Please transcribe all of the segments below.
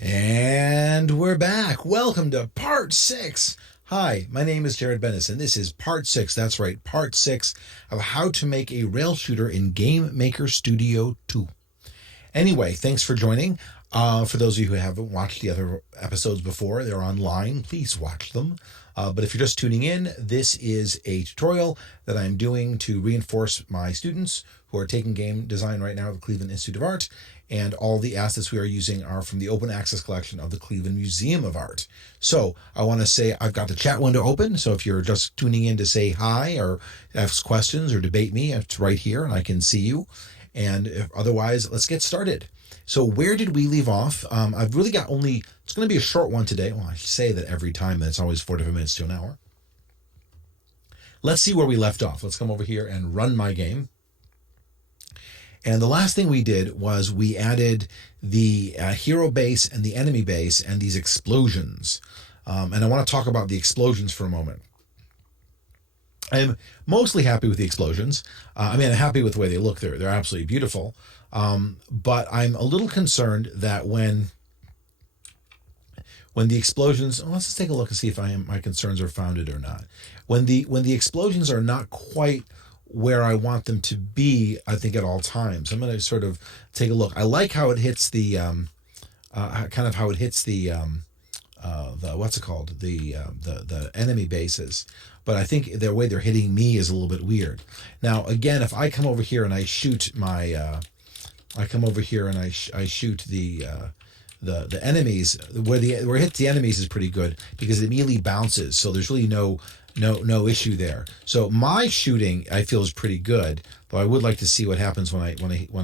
And we're back. Welcome to part 6. Hi, my name is Jared Bennis, and this is part 6. That's right, part 6 of how to make a rail shooter in Game Maker Studio 2. Anyway, thanks for joining. For those of you who haven't watched the other episodes before, they're online. Please watch them. But if you're just tuning in, this is a tutorial that I'm doing to reinforce my students who are taking game design right now at the Cleveland Institute of Art. And all the assets we are using are from the open access collection of the Cleveland Museum of Art. So I want to say I've got the chat window open. So if you're just tuning in to say hi or ask questions or debate me, it's right here and I can see you. And if otherwise, let's get started. So where did we leave off? I've really got it's going to be a short one today. Well, I say that every time, and it's always 45 minutes to an hour. Let's see where we left off. Let's come over here and run my game. And the last thing we did was we added the hero base and the enemy base and these explosions. And I want to talk about the explosions for a moment. I'm mostly happy with the explosions. I'm happy with the way they look. They're absolutely beautiful. But I'm a little concerned that when the explosions, let's just take a look and see if my concerns are founded or not. When the explosions are not quite where I want them to be, I think at all times. I'm going to sort of take a look. I like how it hits the what's it called? The enemy bases. But I think the way they're hitting me is a little bit weird. Now, again, if I come over here and I shoot I shoot the enemies, where it hits the enemies is pretty good because it immediately bounces. So there's really no issue there. So my shooting I feel is pretty good, though I would like to see what happens when I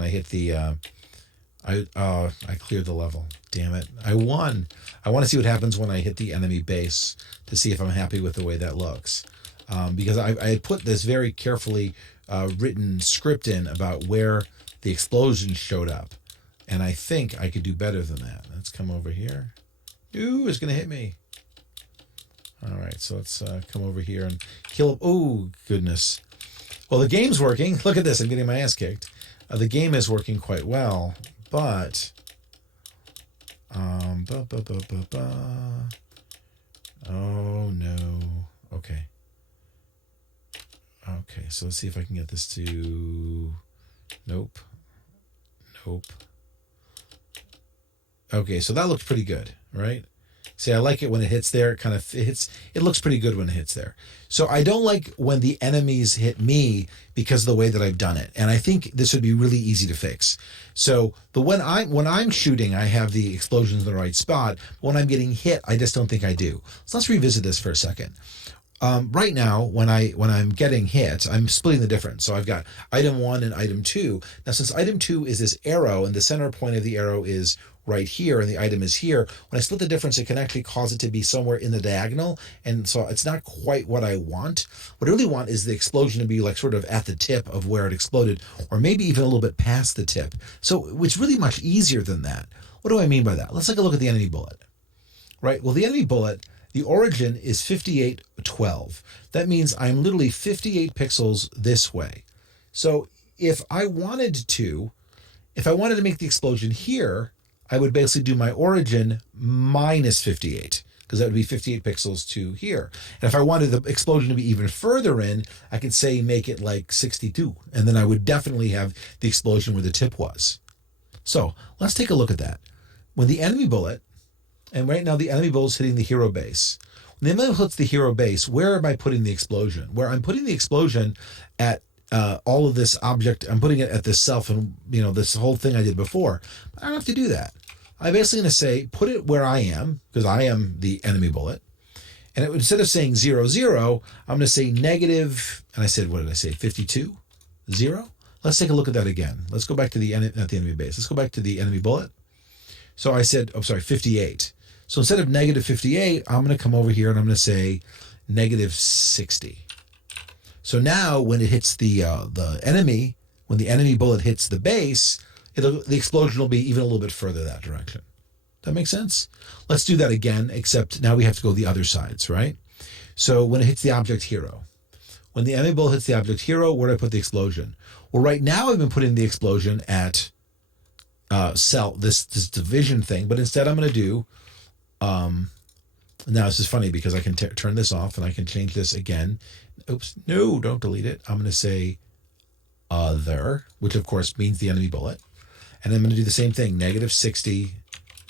hit the I cleared the level. Damn it. I won. I want to see what happens when I hit the enemy base to see if I'm happy with the way that looks. Because I had put this very carefully written script in about where the explosions showed up. And I think I could do better than that. Let's come over here. Ooh, it's going to hit me. All right, so let's come over here and kill. Oh, goodness. Well, the game's working. Look at this. I'm getting my ass kicked. The game is working quite well, but... Oh, no. Okay. Okay, so let's see if I can get this to... Nope. Okay, so that looks pretty good, right? See, I like it when it hits there. It looks pretty good when it hits there. So I don't like when the enemies hit me because of the way that I've done it. And I think this would be really easy to fix. So when I'm shooting, I have the explosions in the right spot. When I'm getting hit, I just don't think I do. So let's revisit this for a second. Right now, when I'm getting hit, I'm splitting the difference. So I've got item 1 and item 2. Now, since item 2 is this arrow, and the center point of the arrow is right here, and the item is here, when I split the difference, it can actually cause it to be somewhere in the diagonal, and so it's not quite what I want. What I really want is the explosion to be like sort of at the tip of where it exploded, or maybe even a little bit past the tip. So it's really much easier than that. What do I mean by that? Let's take a look at the enemy bullet. Right? Well, the enemy bullet, the origin is 5812. That means I'm literally 58 pixels this way. So if I wanted to make the explosion here, I would basically do my origin minus 58, because that would be 58 pixels to here. And if I wanted the explosion to be even further in, I could say make it like 62, and then I would definitely have the explosion where the tip was. So let's take a look at that. When the enemy bullet, and right now the enemy bullet is hitting the hero base. When the enemy hits the hero base, where am I putting the explosion? Where I'm putting the explosion at all of this object, I'm putting it at this self and, this whole thing I did before. I don't have to do that. I'm basically going to say, put it where I am, because I am the enemy bullet. And instead of saying 0, 0, I'm going to say negative, and I said, what did I say, 52, 0? Let's take a look at that again. Let's go back to not the enemy base. Let's go back to the enemy bullet. So I said, 58. So instead of negative 58, I'm going to come over here and I'm going to say negative 60. So now when it hits the enemy, when the enemy bullet hits the base, the explosion will be even a little bit further that direction. That make sense? Let's do that again, except now we have to go the other sides, right? So when it hits the object hero, when the enemy bullet hits the object hero, where do I put the explosion? Well, right now I've been putting the explosion at cell, this division thing, but instead I'm going to do, now this is funny because I can turn this off and I can change this again. Oops, no, don't delete it. I'm going to say other, which of course means the enemy bullet. And I'm going to do the same thing, -60,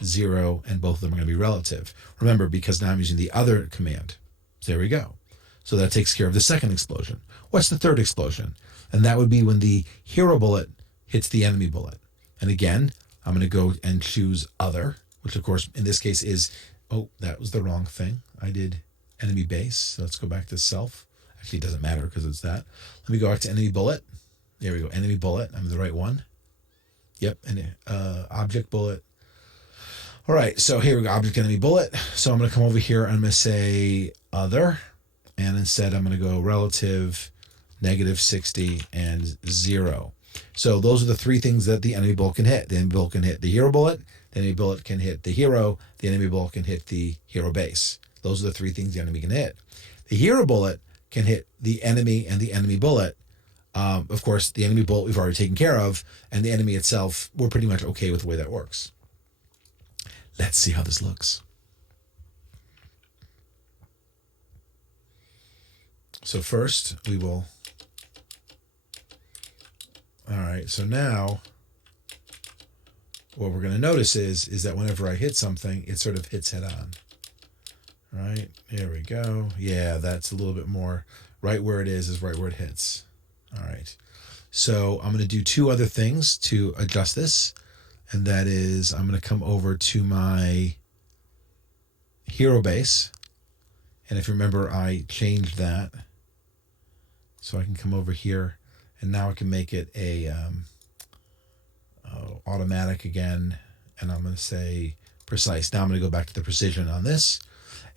0, and both of them are going to be relative. Remember, because now I'm using the other command. So there we go. So that takes care of the second explosion. What's the third explosion? And that would be when the hero bullet hits the enemy bullet. And again, I'm going to go and choose other, which of course in this case is, oh, that was the wrong thing. I did enemy base. So let's go back to self. Actually, it doesn't matter because it's that. Let me go back to enemy bullet. There we go. Enemy bullet. I'm the right one. Yep. And object bullet. All right. So here we go. Object enemy bullet. So I'm going to come over here and I'm going to say other. And instead I'm going to go relative, -60, and 0. So those are the three things that the enemy bullet can hit. The enemy bullet can hit the hero bullet. The enemy bullet can hit the hero. The enemy bullet can hit the hero base. Those are the three things the enemy can hit. The hero bullet can hit the enemy and the enemy bullet. Of course, the enemy bullet we've already taken care of, and the enemy itself, we're pretty much okay with the way that works. Let's see how this looks. So first, we will... All right, so now what we're going to notice is that whenever I hit something, it sort of hits head on. All right, here we go. Yeah, that's a little bit more right where it is right where it hits. All right, so I'm going to do two other things to adjust this, and that is I'm going to come over to my hero base, and if you remember, I changed that, so I can come over here. And now I can make it a automatic again. And I'm going to say precise. Now I'm going to go back to the precision on this.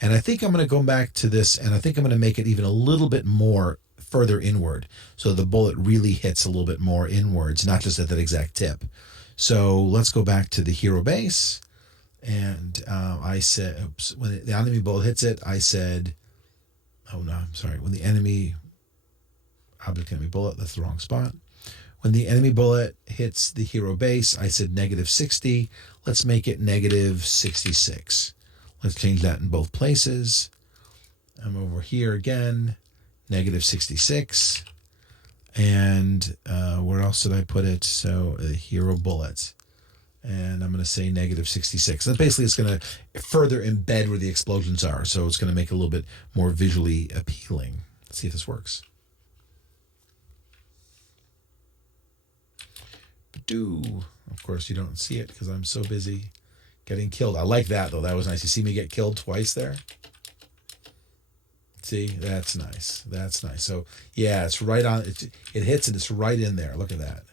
And I think I'm going to go back to this. And I think I'm going to make it even a little bit more further inward. So the bullet really hits a little bit more inwards, not just at that exact tip. So let's go back to the hero base. And I said, oops, when the enemy bullet hits it, I said, oh no, I'm sorry. When the enemy... object enemy bullet, that's the wrong spot. When the enemy bullet hits the hero base, I said -60. Let's make it -66. Let's change that in both places. I'm over here again, -66. And where else did I put it? So the hero bullet. And I'm going to say -66. And basically it's going to further embed where the explosions are. So it's going to make it a little bit more visually appealing. Let's see if this works. Of course, you don't see it because I'm so busy getting killed. I like that, though. That was nice. You see me get killed twice there? See? That's nice. That's nice. So, yeah, it's right on. It hits and it's right in there. Look at that.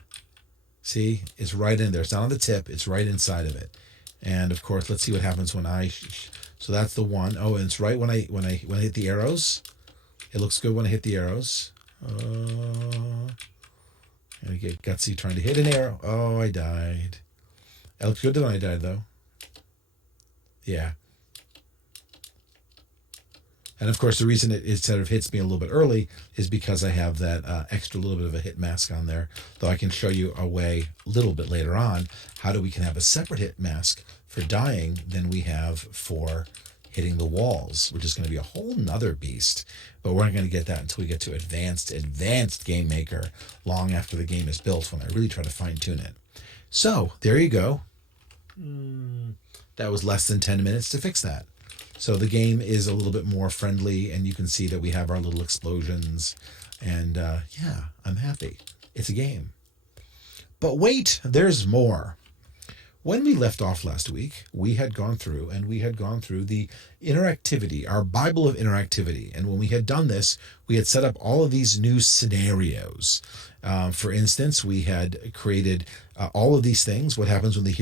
See? It's right in there. It's not on the tip. It's right inside of it. And, of course, let's see what happens when I... So that's the one. Oh, and it's right when I hit the arrows. It looks good when I hit the arrows. I get gutsy trying to hit an arrow. Oh, I died. It looked good when I died, though. Yeah. And, of course, the reason it sort of hits me a little bit early is because I have that extra little bit of a hit mask on there, though I can show you a way a little bit later on how we can have a separate hit mask for dying than we have for hitting the walls, which is going to be a whole nother beast. But we're not going to get that until we get to advanced Game Maker long after the game is built, when I really try to fine tune it. So there you go. That was less than 10 minutes to fix that. So the game is a little bit more friendly, and you can see that we have our little explosions. And yeah, I'm happy. It's a game. But wait, there's more. When we left off last week, we had gone through the interactivity, our Bible of interactivity. And when we had done this, we had set up all of these new scenarios. For instance, we had created all of these things. What happens when the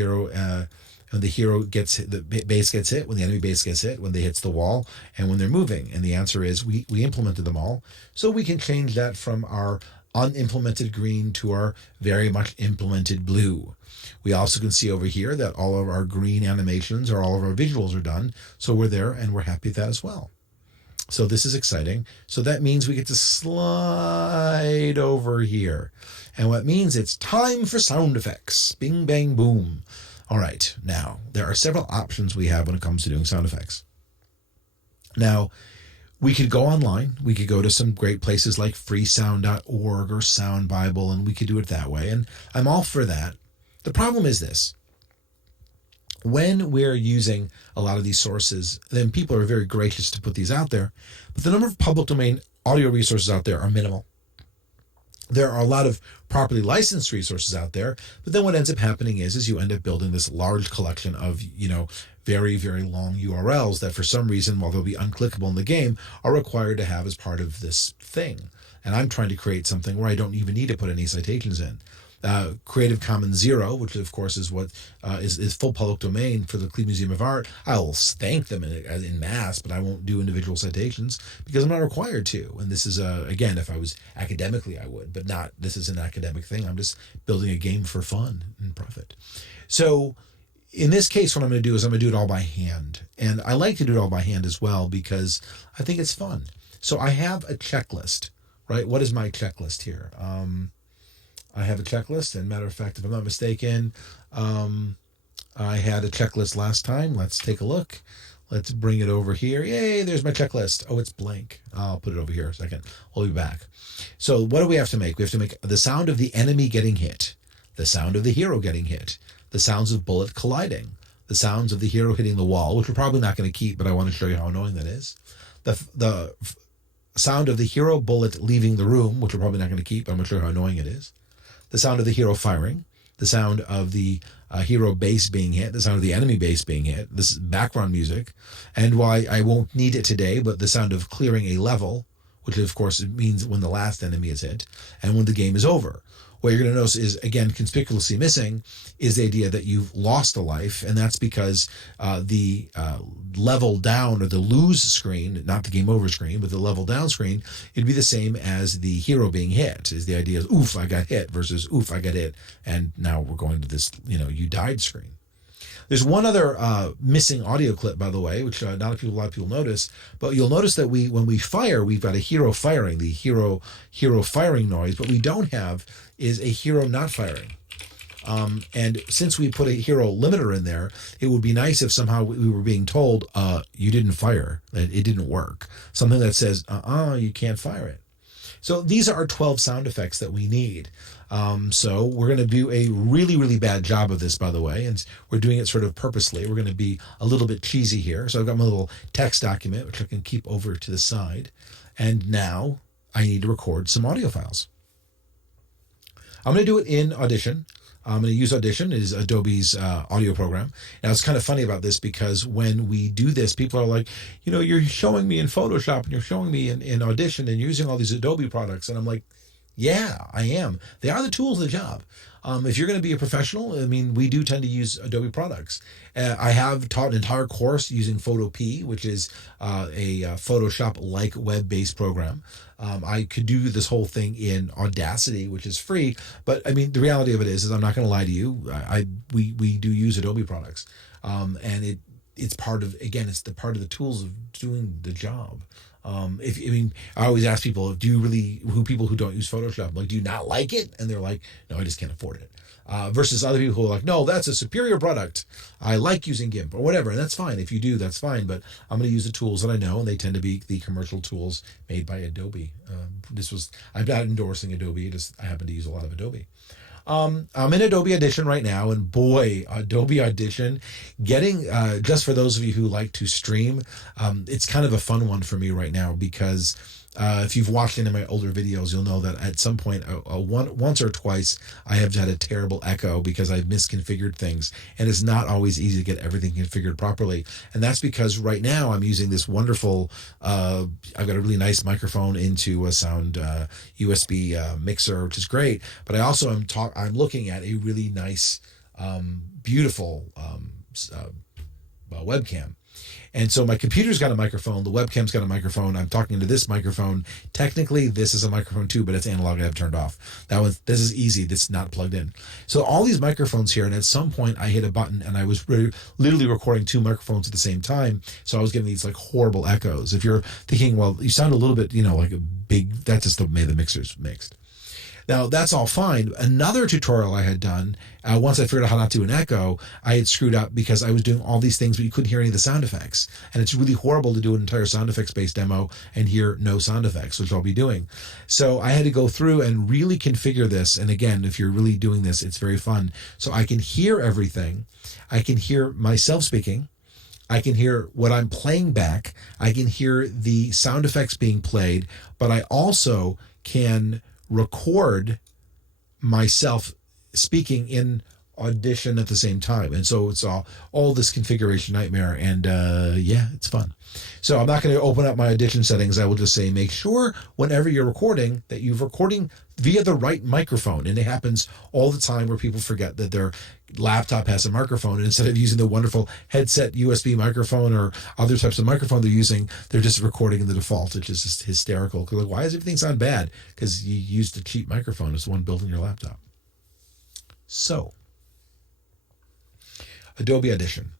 hero gets hit, the base gets hit, when the enemy base gets hit, when they hits the wall, and when they're moving. And the answer is we implemented them all. So we can change that from our unimplemented green to our very much implemented blue. We also can see over here that all of our green animations or all of our visuals are done. So we're there and we're happy with that as well. So this is exciting. So that means we get to slide over here. And what means it's time for sound effects. Bing, bang, boom. All right. Now, there are several options we have when it comes to doing sound effects. Now, we could go online. We could go to some great places like freesound.org or Sound Bible, and we could do it that way. And I'm all for that. The problem is this. When we're using a lot of these sources, then people are very gracious to put these out there, but the number of public domain audio resources out there are minimal. There are a lot of properly licensed resources out there, but then what ends up happening is you end up building this large collection of, very, very long URLs that for some reason, while they'll be unclickable in the game, are required to have as part of this thing. And I'm trying to create something where I don't even need to put any citations in. Creative Commons 0, which of course is what is full public domain for the Cleveland Museum of Art. I will thank them in mass, but I won't do individual citations because I'm not required to. And this is, again, if I was academically, I would, but not, this is an academic thing. I'm just building a game for fun and profit. So in this case, what I'm going to do is I'm going to do it all by hand. And I like to do it all by hand as well because I think it's fun. So I have a checklist, right? What is my checklist here? I have a checklist, and matter of fact, if I'm not mistaken, I had a checklist last time. Let's take a look. Let's bring it over here. Yay, there's my checklist. Oh, it's blank. I'll put it over here a second. We'll be back. So what do we have to make? We have to make the sound of the enemy getting hit, the sound of the hero getting hit, the sounds of bullet colliding, the sounds of the hero hitting the wall, which we're probably not going to keep, but I want to show you how annoying that is. The sound of the hero bullet leaving the room, which we're probably not going to keep, but I'm going to show you how annoying it is. The sound of the hero firing, the sound of the hero base being hit, the sound of the enemy base being hit, this is background music, and why I won't need it today, but the sound of clearing a level, which of course means when the last enemy is hit, and when the game is over. What you're going to notice is, again, conspicuously missing is the idea that you've lost a life, and that's because the level down or the lose screen, not the game over screen, but the level down screen, it'd be the same as the hero being hit. Is the idea is, oof, I got hit versus oof, I got hit, and now we're going to this, you died screen. There's one other missing audio clip, by the way, which not a lot of people notice, but you'll notice that when we fire, we've got a hero firing, the hero firing noise. What we don't have is a hero not firing. And since we put a hero limiter in there, it would be nice if somehow we were being told, you didn't fire, that it didn't work. Something that says, you can't fire it. So these are our 12 sound effects that we need. So we're going to do a really, really bad job of this, by the way, and we're doing it sort of purposely. We're going to be a little bit cheesy here. So I've got my little text document, which I can keep over to the side. And now I need to record some audio files. I'm going to do it in Audition. I'm going to use Audition. It is Adobe's audio program. Now, it's kind of funny about this because when we do this, people are like, you're showing me in Photoshop and you're showing me in Audition and you're using all these Adobe products. And I'm like, yeah, I am. They are the tools of the job. If you're going to be a professional, we do tend to use Adobe products. I have taught an entire course using Photopea, which is a Photoshop-like web-based program. I could do this whole thing in Audacity, which is free. But the reality of it is I'm not going to lie to you. We do use Adobe products, and it's part of part of the tools of doing the job. I always ask people, people who don't use Photoshop, like, do you not like it? And they're like, no, I just can't afford it. Versus other people who are like, no, that's a superior product. I like using GIMP or whatever. And that's fine. If you do, that's fine. But I'm going to use the tools that I know, and they tend to be the commercial tools made by Adobe. I'm not endorsing Adobe. I happen to use a lot of Adobe. I'm in Adobe Audition right now, and boy, Adobe Audition, getting, just for those of you who like to stream, it's kind of a fun one for me right now because if you've watched any of my older videos, you'll know that at some point, once or twice, I have had a terrible echo because I've misconfigured things, and it's not always easy to get everything configured properly. And that's because right now I'm using this wonderful, I've got a really nice microphone into a sound USB mixer, which is great. But I also I'm looking at a really nice, beautiful webcam. And so my computer's got a microphone, the webcam's got a microphone, I'm talking to this microphone. Technically, this is a microphone too, but it's analog, I have turned off. This is easy, that's not plugged in. So all these microphones here, and at some point I hit a button and I was literally recording two microphones at the same time, so I was getting these like horrible echoes. If you're thinking, well, you sound a little bit, like a big, that's just the way the mixer's mixed. Now, that's all fine. Another tutorial I had done, once I figured out how not to do an echo, I had screwed up because I was doing all these things, but you couldn't hear any of the sound effects. And it's really horrible to do an entire sound effects-based demo and hear no sound effects, which I'll be doing. So I had to go through and really configure this. And again, if you're really doing this, it's very fun. So I can hear everything. I can hear myself speaking. I can hear what I'm playing back. I can hear the sound effects being played, but I also can record myself speaking in Audition at the same time. And so it's all this configuration nightmare. And yeah, it's fun. So I'm not going to open up my Audition settings. I will just say, make sure whenever you're recording that you're recording via the right microphone. And it happens all the time where people forget that their laptop has a microphone. And instead of using the wonderful headset USB microphone or other types of microphone they're using, they're just recording in the default, which is just hysterical. Like, why does everything sound bad? Because you used a cheap microphone. It's the one built in your laptop. So, Adobe Audition.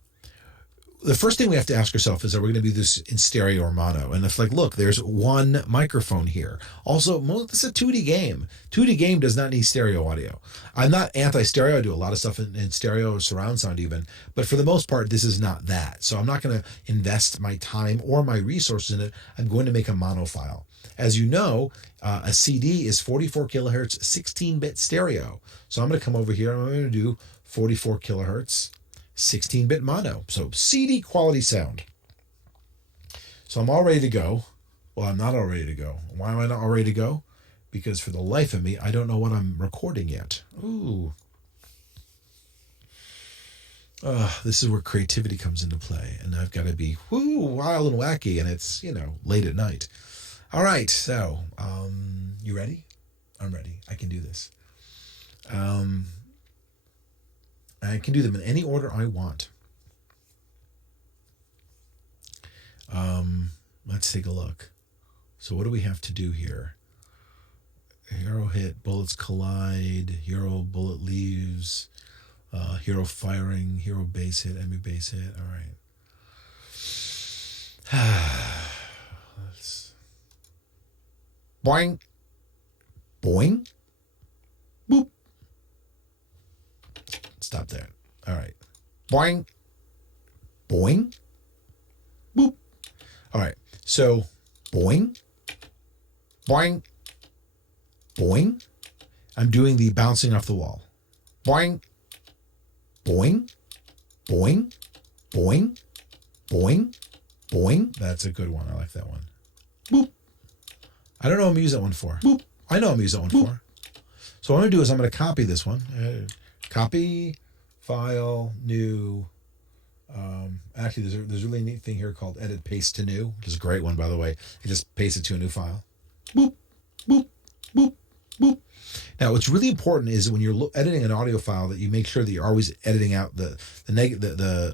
The first thing we have to ask ourselves is, are we going to do this in stereo or mono? And it's like, look, there's one microphone here. Also, it's a 2D game. 2D game does not need stereo audio. I'm not anti-stereo. I do a lot of stuff in stereo or surround sound even. But for the most part, this is not that. So I'm not going to invest my time or my resources in it. I'm going to make a mono file. As you know, a CD is 44 kilohertz, 16-bit stereo. So I'm going to come over here and I'm going to do 44 kilohertz, 16-bit mono. So CD quality sound. So I'm all ready to go. Well, I'm not all ready to go. Why am I not all ready to go? Because for the life of me, I don't know what I'm recording yet. Ooh. This is where creativity comes into play. And I've got to be wild and wacky. And it's, late at night. All right. So, you ready? I'm ready. I can do this. I can do them in any order I want. Let's take a look. So what do we have to do here? Hero hit, bullets collide, hero bullet leaves, hero firing, hero base hit, enemy base hit. All right. Let's... Boing. Boing. Boop. Stop there. All right. Boing. Boing. Boop. All right. So, boing. Boing. Boing. I'm doing the bouncing off the wall. Boing. Boing. Boing. Boing. Boing. Boing. That's a good one. I like that one. Boop. I don't know what I'm using that one for. Boop. I know I'm using that one for. So what I'm going to do is I'm going to copy this one. Copy, file, new. Actually, there's a really neat thing here called edit paste to new, which is a great one, by the way. You just paste it to a new file. Boop, boop, boop, boop. Now, what's really important is when you're editing an audio file that you make sure that you're always editing out the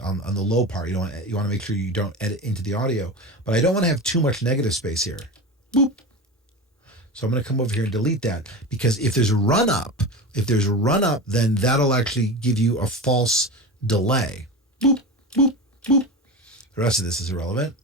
on the low part. You want to make sure you don't edit into the audio. But I don't want to have too much negative space here. Boop. So I'm going to come over here and delete that, because if there's a run up, then that'll actually give you a false delay. Boop, boop, boop. The rest of this is irrelevant.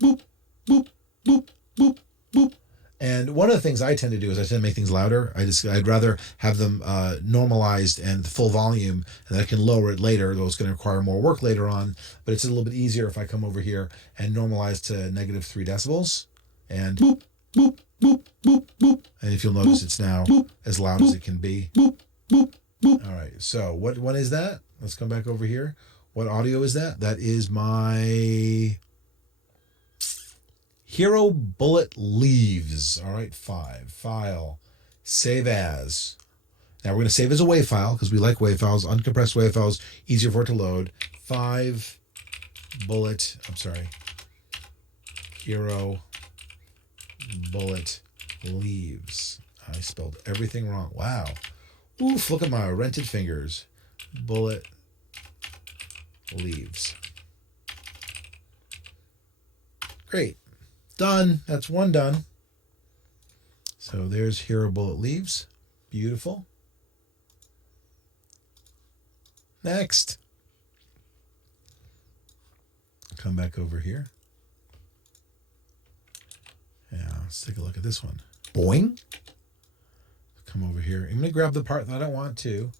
Boop, boop, boop, boop, boop. And one of the things I tend to do is I tend to make things louder. I'd rather have them normalized and full volume, and I can lower it later, though it's going to require more work later on. But it's a little bit easier if I come over here and normalize to -3 decibels. And boop, boop, boop, boop, boop. And if you'll notice, boop, it's now boop, as loud boop, as it can be. Boop, boop, boop. All right. So what is that? Let's come back over here. What audio is that? That is my Hero Bullet Leaves. All right. 5. File. Save as. Now we're going to save as a WAV file because we like WAV files. Uncompressed WAV files, easier for it to load. 5 bullet. I'm sorry. Hero Bullet Leaves. I spelled everything wrong. Wow. Oof, look at my rented fingers. Bullet Leaves. Great. Done. That's one done. So there's Hero Bullet Leaves. Beautiful. Next. Come back over here. Yeah, let's take a look at this one. Boing. come over here. I'm going to grab the part that I don't want to.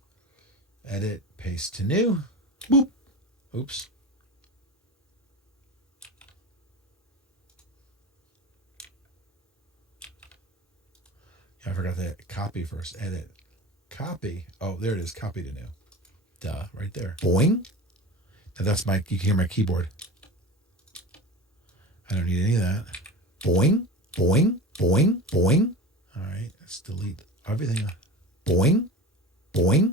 Edit, paste to new. Boop. Oops. Yeah, I forgot to copy first. Edit. Copy. Oh, there it is. Copy to new. Duh, right there. Boing. And that's my, you can hear my keyboard. I don't need any of that. Boing, boing, boing, boing. All right, let's delete everything. Boing, boing,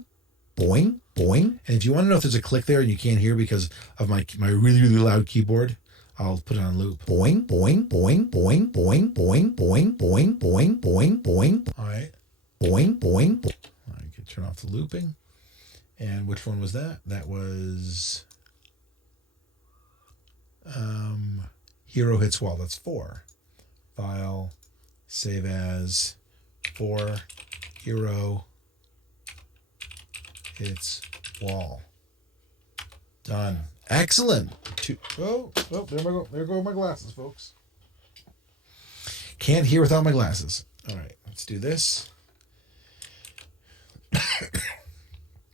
boing, boing. And if you want to know if there's a click there and you can't hear because of my really, really loud keyboard, I'll put it on loop. Boing, boing, boing, boing, boing, boing, boing, boing, boing, boing, boing. All right. Boing, boing. I can turn off the looping. And which one was that? That was Hero Hits Wall. That's 4. File, save as 4 Hero Hits Wall. Done. Excellent. There go my glasses, folks. Can't hear without my glasses. All right, let's do this.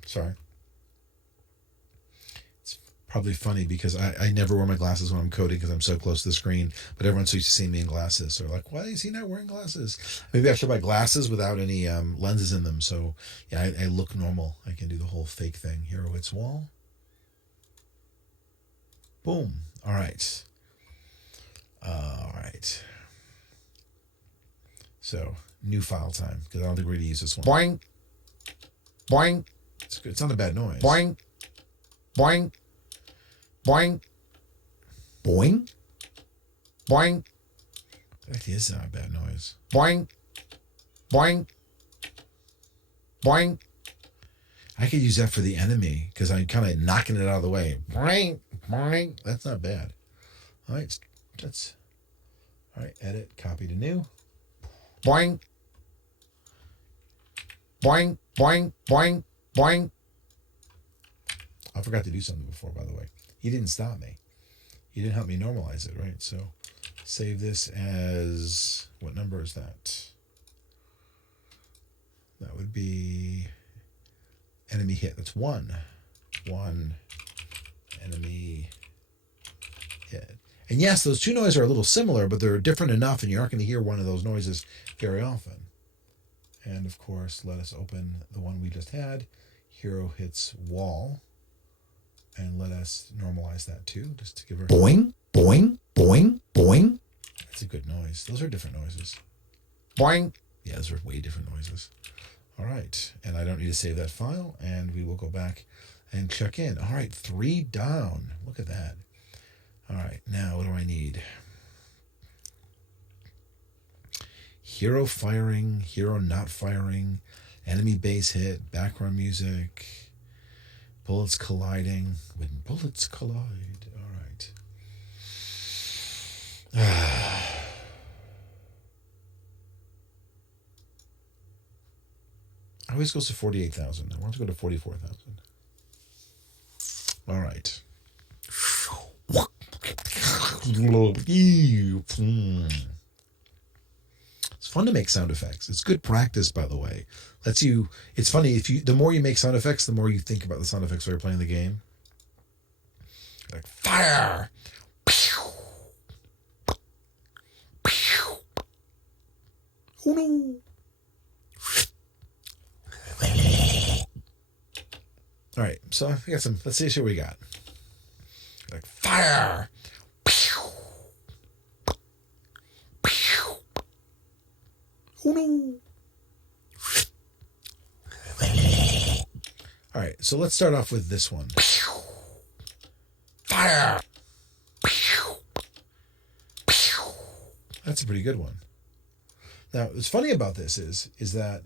Sorry. It's probably funny because I never wear my glasses when I'm coding because I'm so close to the screen, but everyone's used to seeing me in glasses. So they're like, why is he not wearing glasses? Maybe I should buy glasses without any lenses in them. So yeah, I look normal. I can do the whole fake thing. Hero Hits Wall. Boom. All right. All right. So new file time because I don't think we're going to use this one. Boing. Boing. It's good. It's not a bad noise. Boing. Boing. Boing. Boing. Boing. That is not a bad noise. Boing. Boing. Boing. I could use that for the enemy because I'm kind of knocking it out of the way. Boing. Boing. That's not bad. All right. That's all right. Edit. Copy to new. Boing. Boing. Boing. Boing. Boing. I forgot to do something before, by the way. He didn't stop me. He didn't help me normalize it, right? So save this as, what number is that? That would be enemy hit. That's 1. 1 enemy hit. And yes, those two noises are a little similar, but they're different enough, and you aren't going to hear one of those noises very often. And of course, let us open the one we just had, Hero Hits Wall, and let us normalize that too, just to give her boing, boing, boing, boing. That's a good noise. Those are different noises. Boing. Yeah, those are way different noises. All right, and I don't need to save that file, and we will go back and check in. All right, 3 down. Look at that. All right, now what do I need? Hero firing, hero not firing, enemy base hit, background music, bullets colliding. When bullets collide. All right. Always goes to 48,000. I want to go to 44,000. All right. It's fun to make sound effects. It's good practice, by the way. It's funny, the more you make sound effects, the more you think about the sound effects while you're playing the game. Like fire. Oh no. All right, so we got some. Let's see what we got. Like fire. Oh no. All right, so let's start off with this one. Fire. That's a pretty good one. Now, what's funny about this is that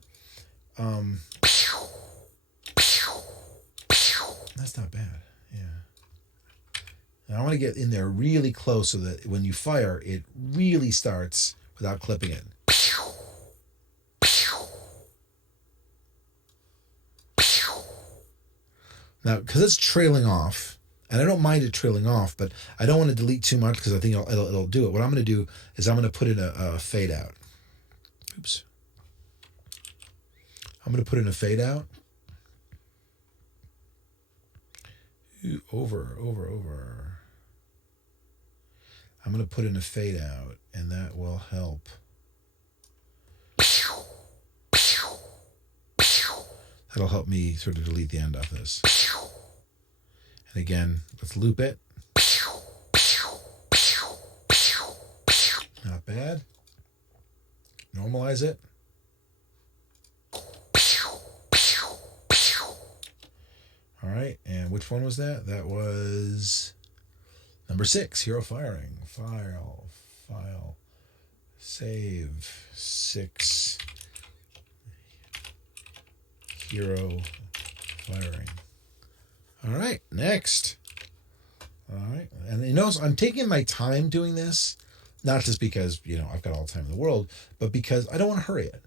that's not bad. Yeah. And I want to get in there really close so that when you fire, it really starts without clipping it. Now, because it's trailing off, and I don't mind it trailing off, but I don't want to delete too much because I think it'll do it. What I'm going to do is I'm going to put in a fade out. Oops. I'm going to put in a fade out. Ooh, over. I'm going to put in a fade out, and that will help. That'll help me sort of delete the end of this. And again, let's loop it. Not bad. Normalize it. All right, and which one was that? That was number 6, hero firing. File, save 6, hero firing. All right, next. All right, and you notice I'm taking my time doing this, not just because, I've got all the time in the world, but because I don't want to hurry it.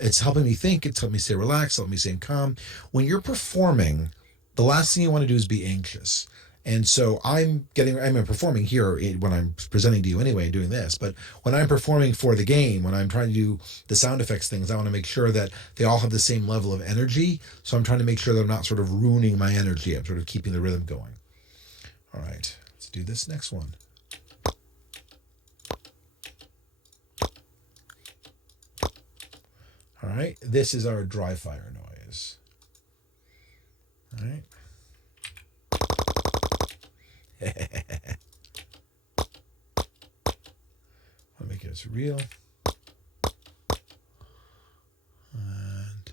It's helping me think. It's helping me stay relaxed, helping me stay calm. When you're performing, the last thing you want to do is be anxious. And so I'm performing here when I'm presenting to you anyway, doing this. But when I'm performing for the game, when I'm trying to do the sound effects things, I want to make sure that they all have the same level of energy. So I'm trying to make sure that I'm not sort of ruining my energy. I'm sort of keeping the rhythm going. All right, let's do this next one. All right, this is our dry fire noise. All right. I'll make it as real. And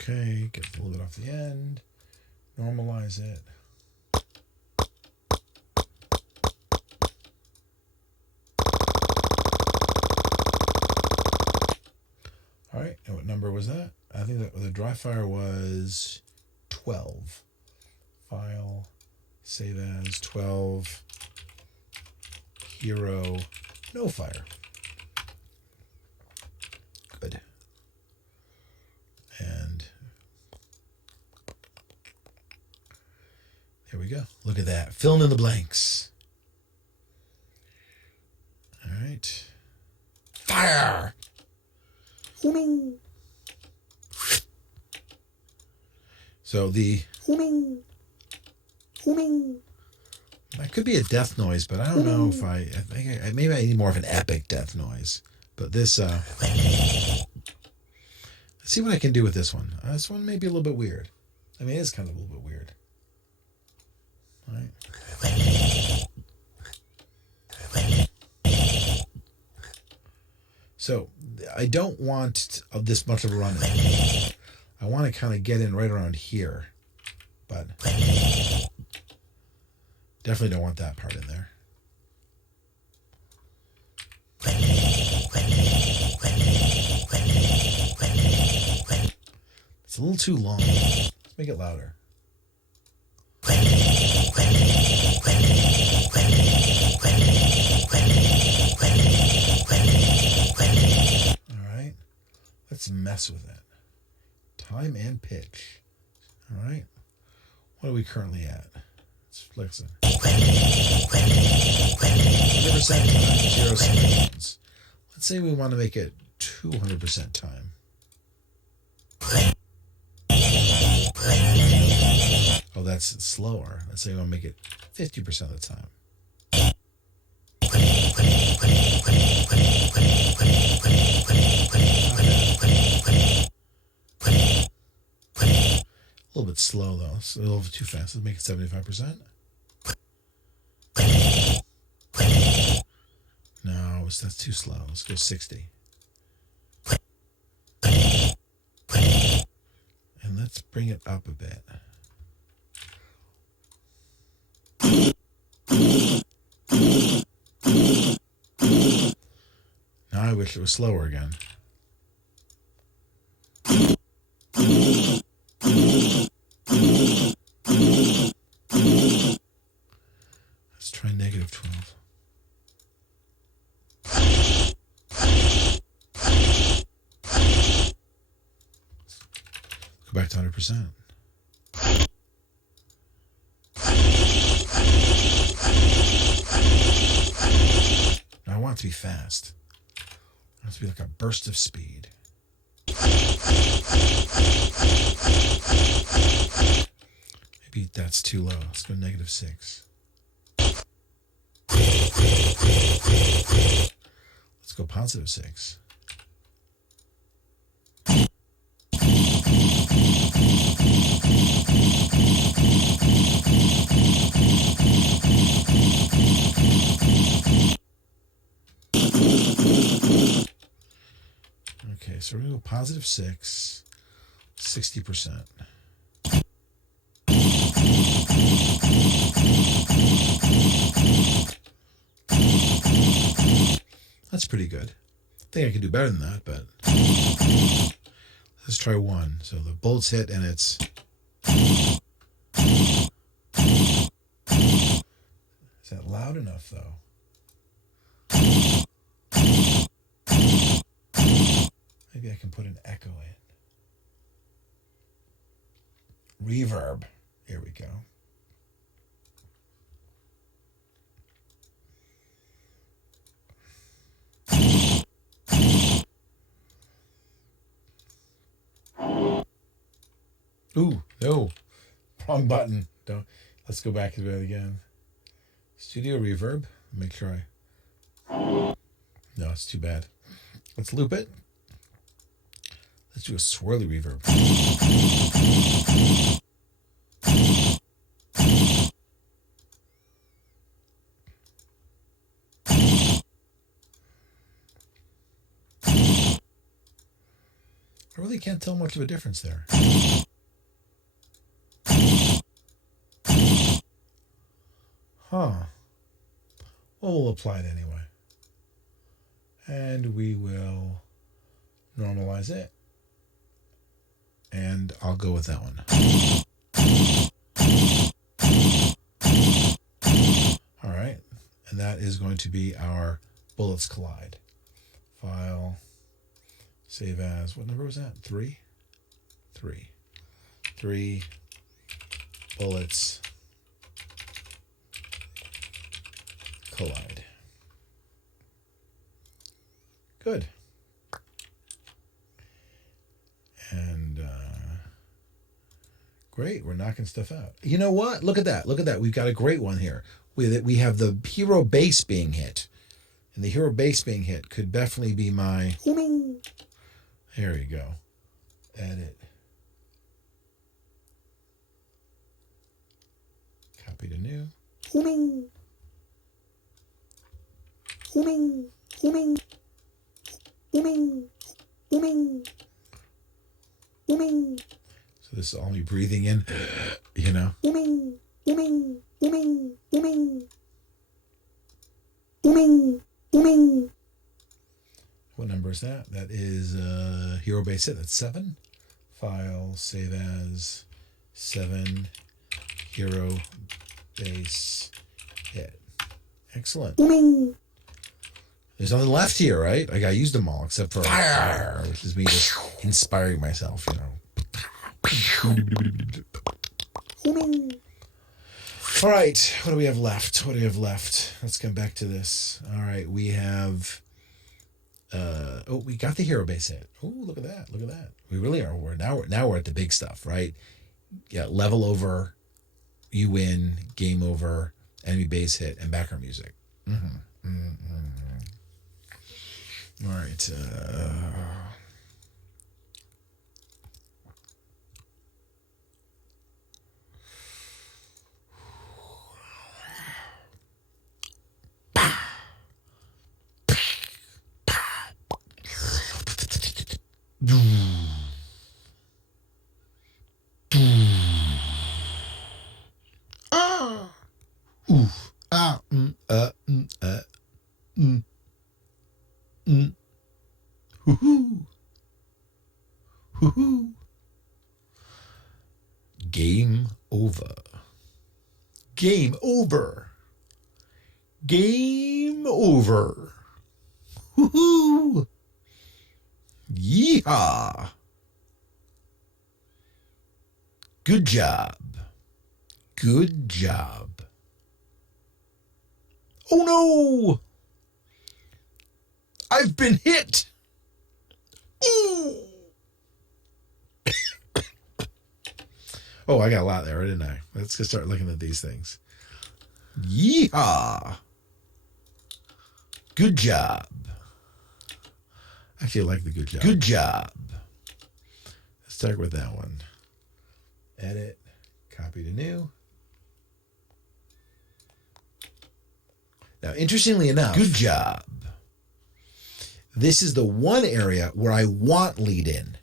okay, get a little bit off the end. Normalize it. All right, and what number was that? I think that the dry fire was 12. File, save as 12, hero, no fire. Good. And there we go. Look at that. Filling in the blanks. All right. Fire! Oh no! So the oh no! Oh no! That could be a death noise, but I don't know if I think maybe I need more of an epic death noise. But this, let's see what I can do with this one. This one may be a little bit weird. I mean, it is kind of a little bit weird. All right. So I don't want this much of a run in. I want to kind of get in right around here, but definitely don't want that part in there. It's a little too long. Let's make it louder. Let's mess with it. Time and pitch. All right. What are we currently at? Let's listen. 100% time, 0 seconds. Let's say we want to make it 200% time. Oh, that's slower. Let's say we want to make it 50% of the time. A little bit slow though. It's a little bit too fast. Let's make it 75%. No, that's too slow. Let's go 60. And let's bring it up a bit. Now I wish it was slower again. Let's try -12. Go back to 100%. to be fast. It has to be like a burst of speed. Maybe that's too low. Let's go -6. Let's go +6. Okay, so we're going to go +6, 60%. That's pretty good. I think I could do better than that, but let's try 1. So the bullets hit and it's... Is that loud enough, though? Maybe I can put an echo in. Reverb. Here we go. Ooh, no. Wrong button. Don't. Let's go back to that again. Studio reverb. Make sure I... No, it's too bad. Let's loop it. Let's do a swirly reverb. I really can't tell much of a difference there. Huh. Well, we'll apply it anyway. And we will normalize it. And I'll go with that one. All right. And that is going to be our bullets collide. File, save as, what number was that? 3? 3. 3 bullets collide. Good. And great, we're knocking stuff out. You know what? Look at that. Look at that. We've got a great one here. We have the hero base being hit. And the hero base being hit could definitely be my... Oh no! There you go. Edit. Copy to new. Oh no! Oh no! Oh no! Oh no! Oh no! Oh no! So this is all me breathing in, you know. Oh no! Oh no! Oh no! Oh no! Oh no! Oh no! What number is that? That is hero base hit. That's 7. File, save as 7 hero base hit. Excellent. Oh no! There's nothing left here, right? Like I used them all except for fire, which is me just inspiring myself, you know. Oh no! All right, what do we have left? What do we have left? Let's come back to this. All right, we have. We got the hero base hit. Oh, look at that! Look at that! We really are. We're at the big stuff, right? Yeah, level over, you win, game over, enemy base hit, and background music. Mm-hmm. Mm-hmm. All right. Game over. Game over. Game over. Woohoo! Yeehaw! Good job. Good job. Oh no! I've been hit. Ooh. Oh, I got a lot there, didn't I? Let's just start looking at these things. Yeehaw. Good job. Actually, I like the good job. Good job. Let's start with that one. Edit. Copy to new. Now, interestingly enough, good job. This is the one area where I want lead in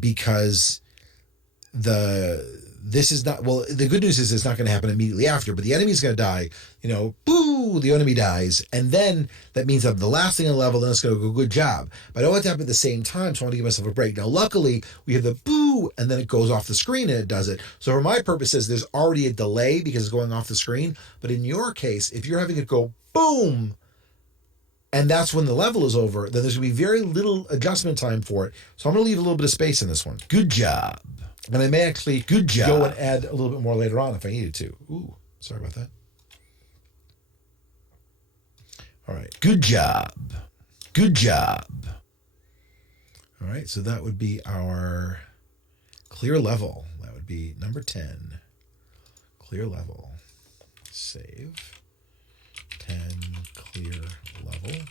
because this is not, well, the good news is it's not going to happen immediately after, but the enemy's going to die, boo, the enemy dies. And then that means I'm the last thing on the level, then it's going to go, good job. But I don't want to happen at the same time, so I want to give myself a break. Now, luckily, we have the boo, and then it goes off the screen and it does it. So for my purposes, there's already a delay because it's going off the screen. But in your case, if you're having it go boom, and that's when the level is over, then there's going to be very little adjustment time for it. So I'm going to leave a little bit of space in this one. Good job. And I may actually go and add a little bit more later on if I needed to. Ooh, sorry about that. All right. Good job. Good job. All right. So that would be our clear level. That would be number 10. Clear level. Save. 10 clear level.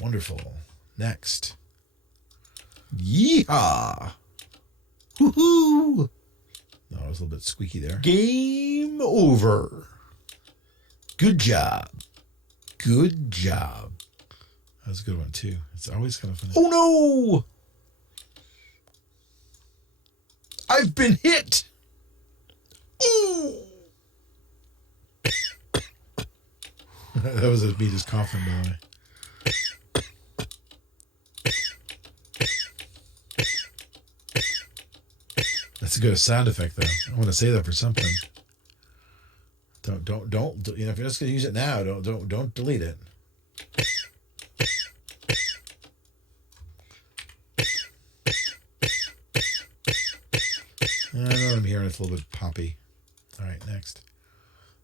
Wonderful. Next. Yeehaw. Woohoo! No, I was a little bit squeaky there. Game over. Good job. Good job. That was a good one, too. It's always kind of funny. Oh, no! I've been hit! Ooh! That was me just coughing, by the way. That's a good sound effect, though. I want to say that for something. Don't. If you're just going to use it now, don't delete it. I know what I'm hearing. It's a little bit poppy. All right, next.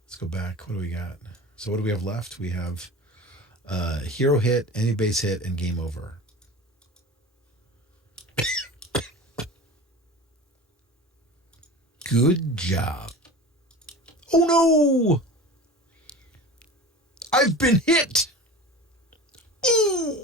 Let's go back. What do we got? So what do we have left? We have hero hit, enemy base hit, and game over. Good job. Oh no! I've been hit! Ooh!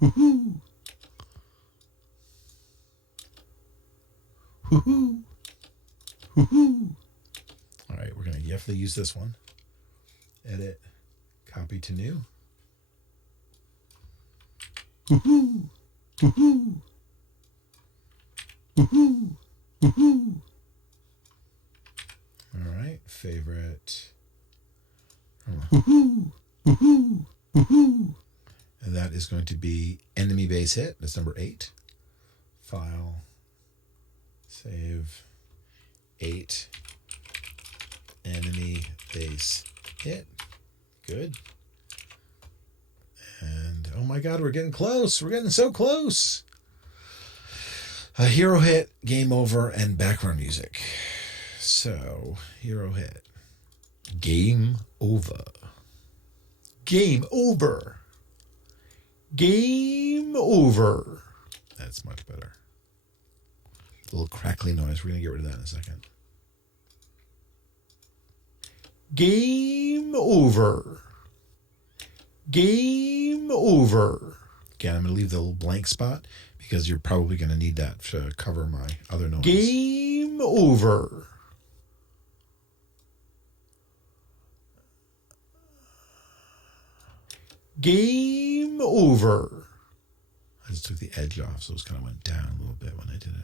Hoo-hoo. Hoo-hoo. Hoo-hoo. All right, we're going to definitely use this one. Edit. Copy to new. Hoo-hoo. Hoo-hoo. Hoo-hoo. Hoo-hoo. All right, favorite. Hoo-hoo. Hoo-hoo. Hoo-hoo. And that is going to be enemy base hit. That's number 8. File. Save. 8. Enemy base hit. Good. And oh my God, we're getting close. We're getting so close. A hero hit, game over, and background music. So, hero hit. Game over. Game over. Game over. That's much better. A little crackly noise. We're going to get rid of that in a second. Game over. Game over. Again, I'm going to leave the little blank spot because you're probably going to need that to cover my other noise. Game over. Game over. I just took the edge off, so it kind of went down a little bit when I did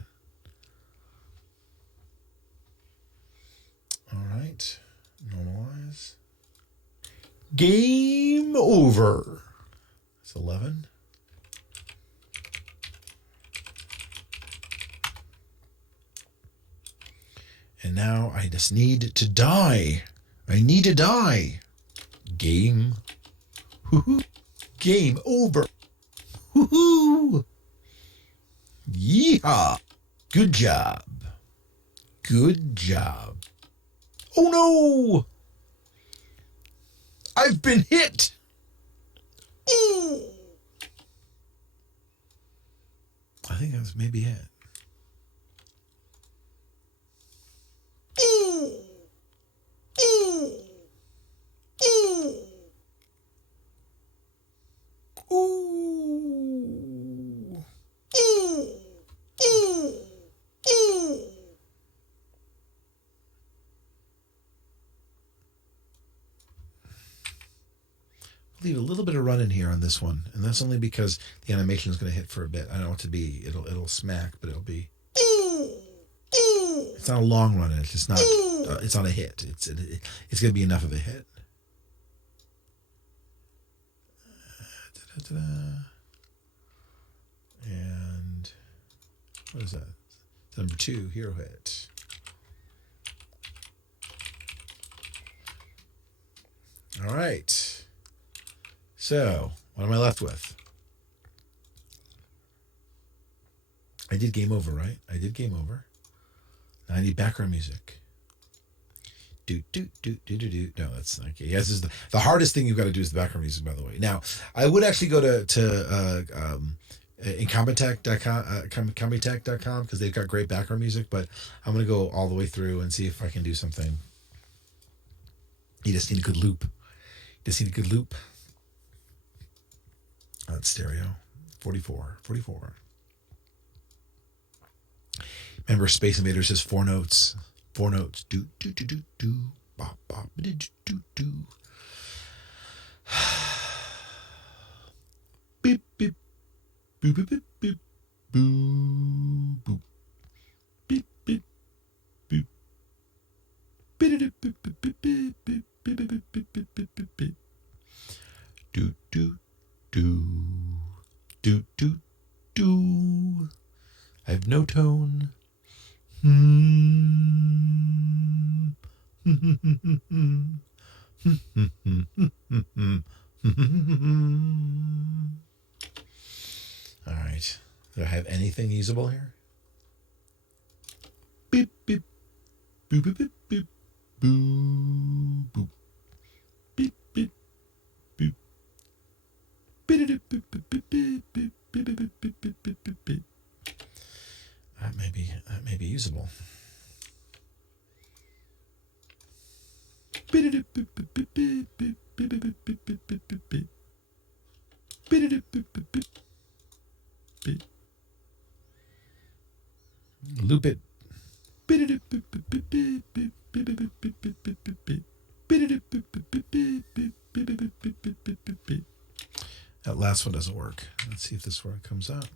Game over. It's 11. And now I just need to die. I need to die. Game. Woohoo. Game over. Woohoo. Yeehaw. Good job. Good job. Oh no! I've been hit! Ooh. I think that's maybe it. Ooh. Ooh. Ooh. Ooh. Ooh. Ooh. Ooh. Leave a little bit of run in here on this one, and that's only because the animation is going to hit for a bit. I don't want it to be. It'll smack, but it'll be. It's not a long run. It's just not. It's not a hit. It's going to be enough of a hit. And what is that? It's number 2 hero hit. All right. So, what am I left with? I did game over, right? I did game over. Now I need background music. Do. No, that's not okay. Yes, this is the hardest thing you've got to do is the background music, by the way. Now, I would actually go to Incompetech.com because they've got great background music, but I'm going to go all the way through and see if I can do something. You just need a good loop. That's stereo. 44. Remember, Space Invaders has 4 notes. 4 notes. Do. Bop, bop, do. Beep, beep. Boop, beep, beep, beep. Boo, boop. Beep, beep, boop. Beep, beep, beep, beep, beep, beep, beep, beep, beep, beep, beep. Do. I have no tone. All right. Do I have anything usable here? Beep, beep. Boop, beep, beep, beep. Boo, boop. Beep, beep, boop. Beep, beep, beep, beep, beep, beep, beep, beep, beep, beep, beep, beep, beep. That may be usable. Loop it. That last one doesn't work. Let's see if this one comes out.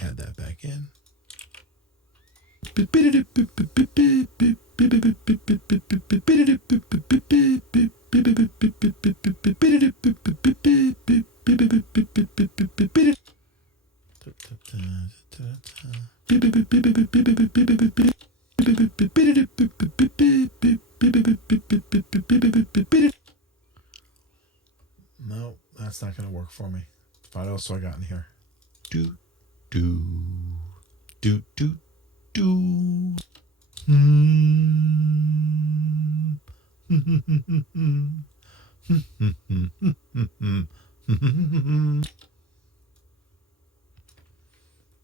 Add that back in. No, that's not going to work for me. What else do I got in here? Do.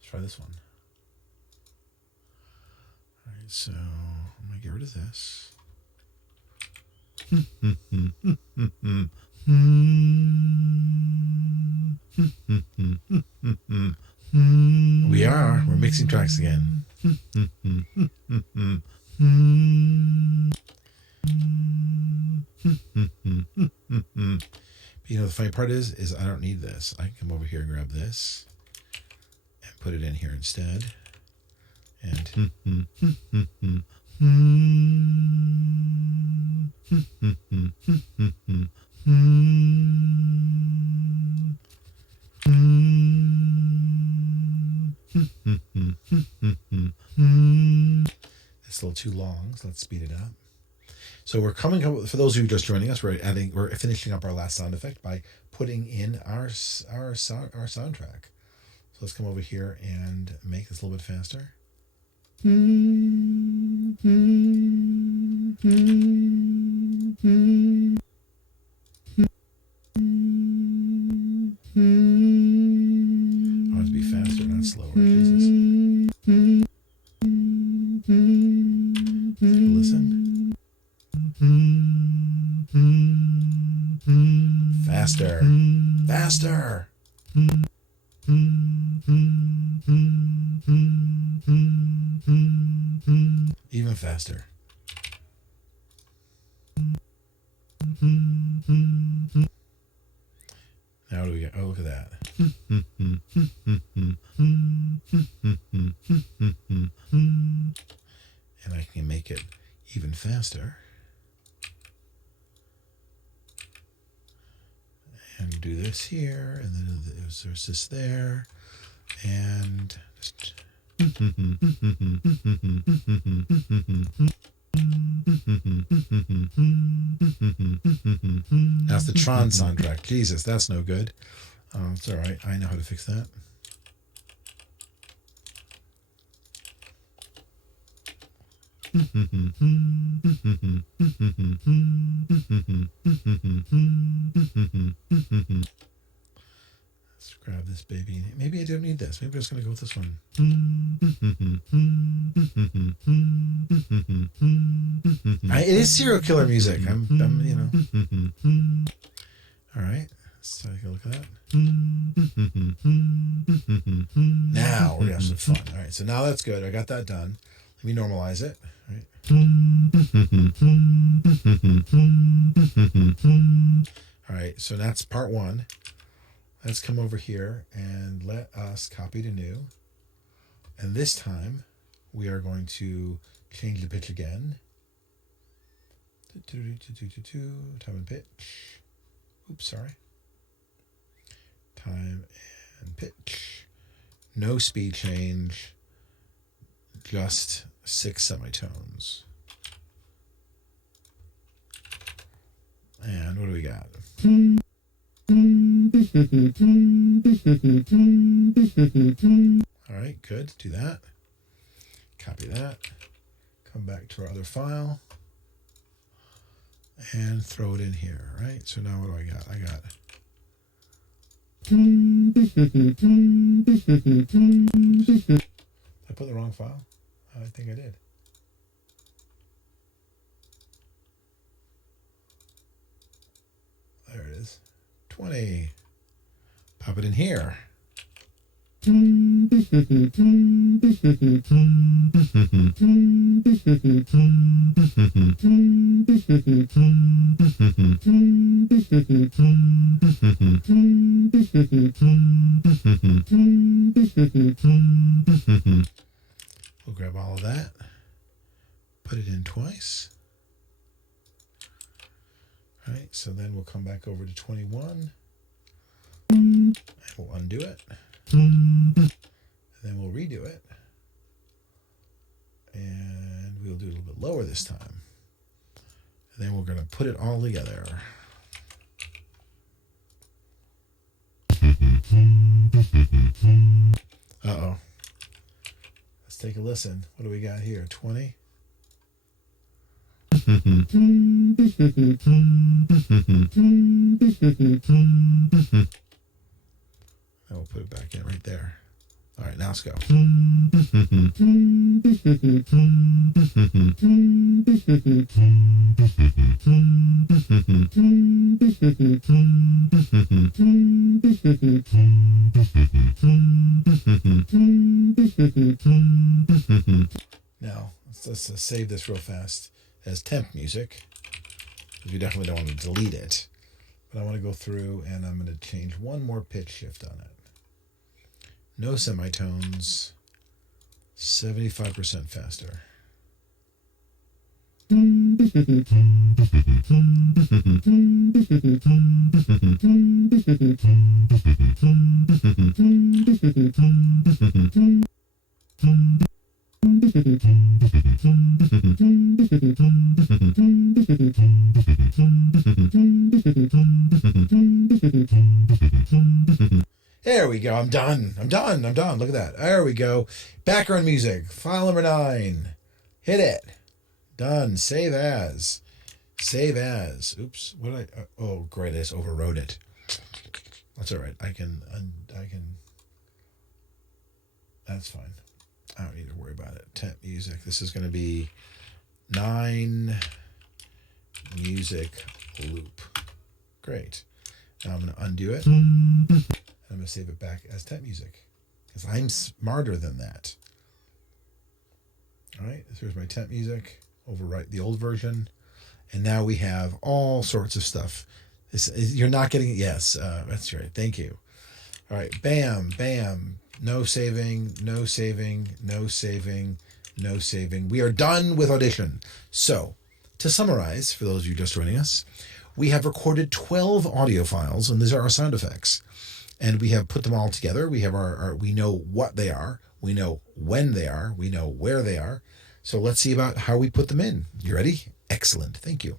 Let's try this one. All right, so I'm going to get rid of this. We're mixing tracks again. You know, the funny part is I don't need this. I can come over here and grab this and put it in here instead. And it's a little too long, so let's speed it up. So we're coming up, for those of you just joining us, we're finishing up our last sound effect by putting in our soundtrack. So let's come over here and make this a little bit faster. I want it to be faster, not slower. Jesus. Listen. Faster. Faster. Even faster. Now what do we got? Oh, look at that. And I can make it even faster. And do this here, and then there's this there, and just that's the Tron soundtrack. Jesus, that's no good. It's all right. I know how to fix that. Let's grab this baby. Maybe I don't need this. Maybe I'm just going to go with this one. It is serial killer music. I'm you know. All right. Let's take a look at that. Now we're going to have some fun. All right. So now that's good. I got that done. Let me normalize it. All right. All right. So that's part one. Let's come over here and let us copy to new. And this time we are going to change the pitch again. Time and pitch. Oops, sorry. Time and pitch. No speed change. Just 6 semitones. And what do we got? All right, good. Do that. Copy that. Come back to our other file. And throw it in here, right? So now what do I got? I got... Did I put the wrong file? I think I did. There it is. 20. Pop it in here. We'll grab all of that, put it in twice. All right, so then we'll come back over to 21 and we'll undo it. And then we'll redo it. And we'll do it a little bit lower this time. And then we're going to put it all together. Uh-oh. Let's take a listen. What do we got here? 20? And we'll put it back in right there. All right, now let's go. Now, let's save this real fast as temp music. We definitely don't want to delete it. But I want to go through and I'm going to change one more pitch shift on it. No semitones, 75% faster. There we go. I'm done. Look at that. There we go. Background music. File number 9. Hit it. Done. Save as. Oops. What did I? Oh, great. I just overwrote it. That's all right. I can. That's fine. I don't need to worry about it. Temp music. This is going to be 9 music loop. Great. Now I'm going to undo it. I'm going to save it back as temp music because I'm smarter than that. All right. Here's my temp music. Overwrite the old version. And now we have all sorts of stuff. You're not getting it. Yes. That's right. Thank you. All right. Bam. Bam. No saving. We are done with Audition. So, to summarize, for those of you just joining us, we have recorded 12 audio files, and these are our sound effects. And we have put them all together. We have we know what they are. We know when they are. We know where they are. So let's see about how we put them in. You ready? Excellent. Thank you.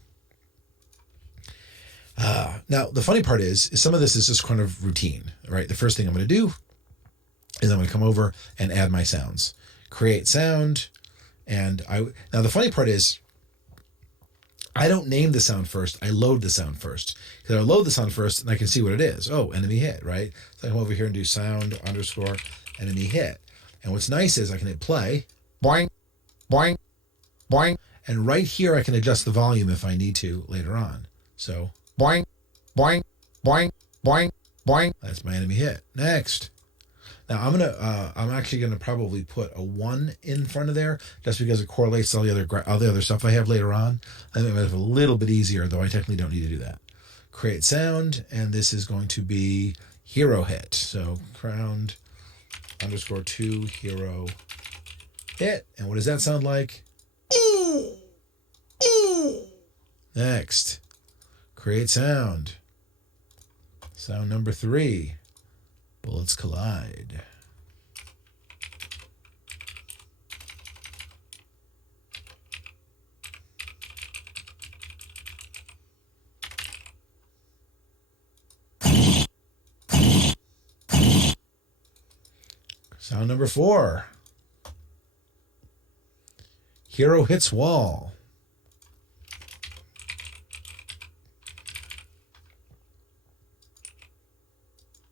Now, the funny part is some of this is just kind of routine, right? The first thing I'm going to do is I'm going to come over and add my sounds. Create sound. And now the funny part is I don't name the sound first. I load the sound first. Because I load the sound first and I can see what it is. Oh, enemy hit, right? So I come over here and do sound _ enemy hit. And what's nice is I can hit play. Boing, boing, boing. And right here I can adjust the volume if I need to later on. So boing, boing, boing, boing, boing. That's my enemy hit. Next. Now I'm actually gonna probably put a 1 in front of there just because it correlates to all the other stuff I have later on. I think it's a little bit easier, though I technically don't need to do that. Create sound, and this is going to be hero hit. So crowned _2 hero hit. And what does that sound like? Next, create sound. Sound number 3. Bullets collide. Sound number 4. Hero hits wall.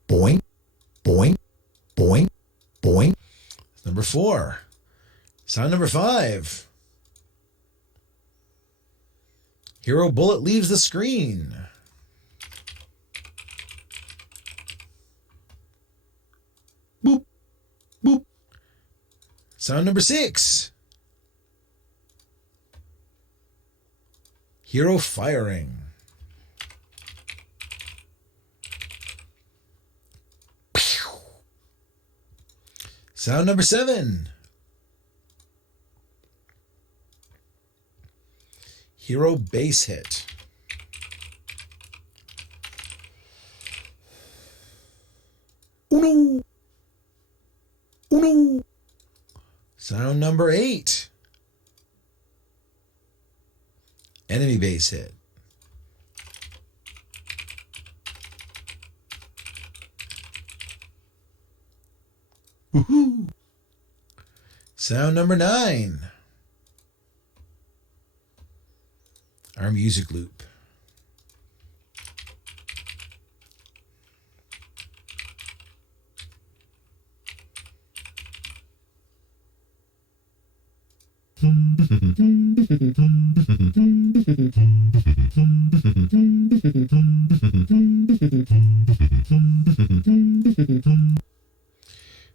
Boing, boing, boing, boing. Number 4. Sound number 5. Hero bullet leaves the screen. Boop, boop. Sound number 6. Hero firing. Sound number 7. Hero base hit. Uno. Uno. Sound number 8. Enemy base hit. Woohoo. Sound number 9. Our music loop.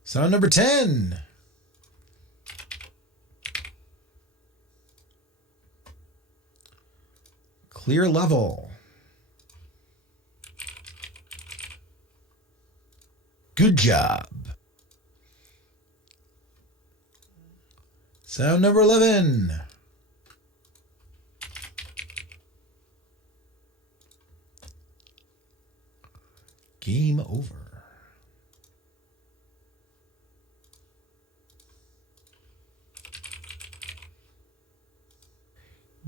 Sound number 10. Clear level. Good job. Sound number 11. Game over.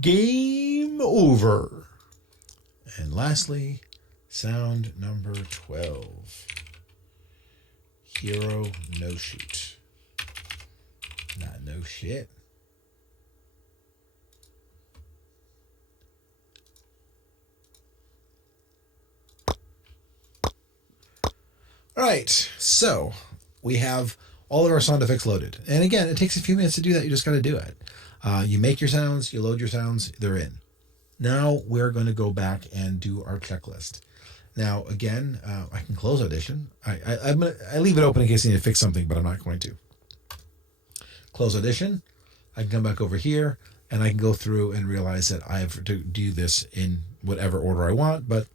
Game over. And lastly, sound number 12. Hero no shoot. Not no shit. All right, so we have all of our sound effects loaded. And again, it takes a few minutes to do that. You just got to do it. You make your sounds, you load your sounds, they're in. Now we're going to go back and do our checklist. Now, again, I can close Audition. I leave it open in case I need to fix something, but I'm not going to. Close Audition. I can come back over here, and I can go through and realize that I have to do this in whatever order I want, but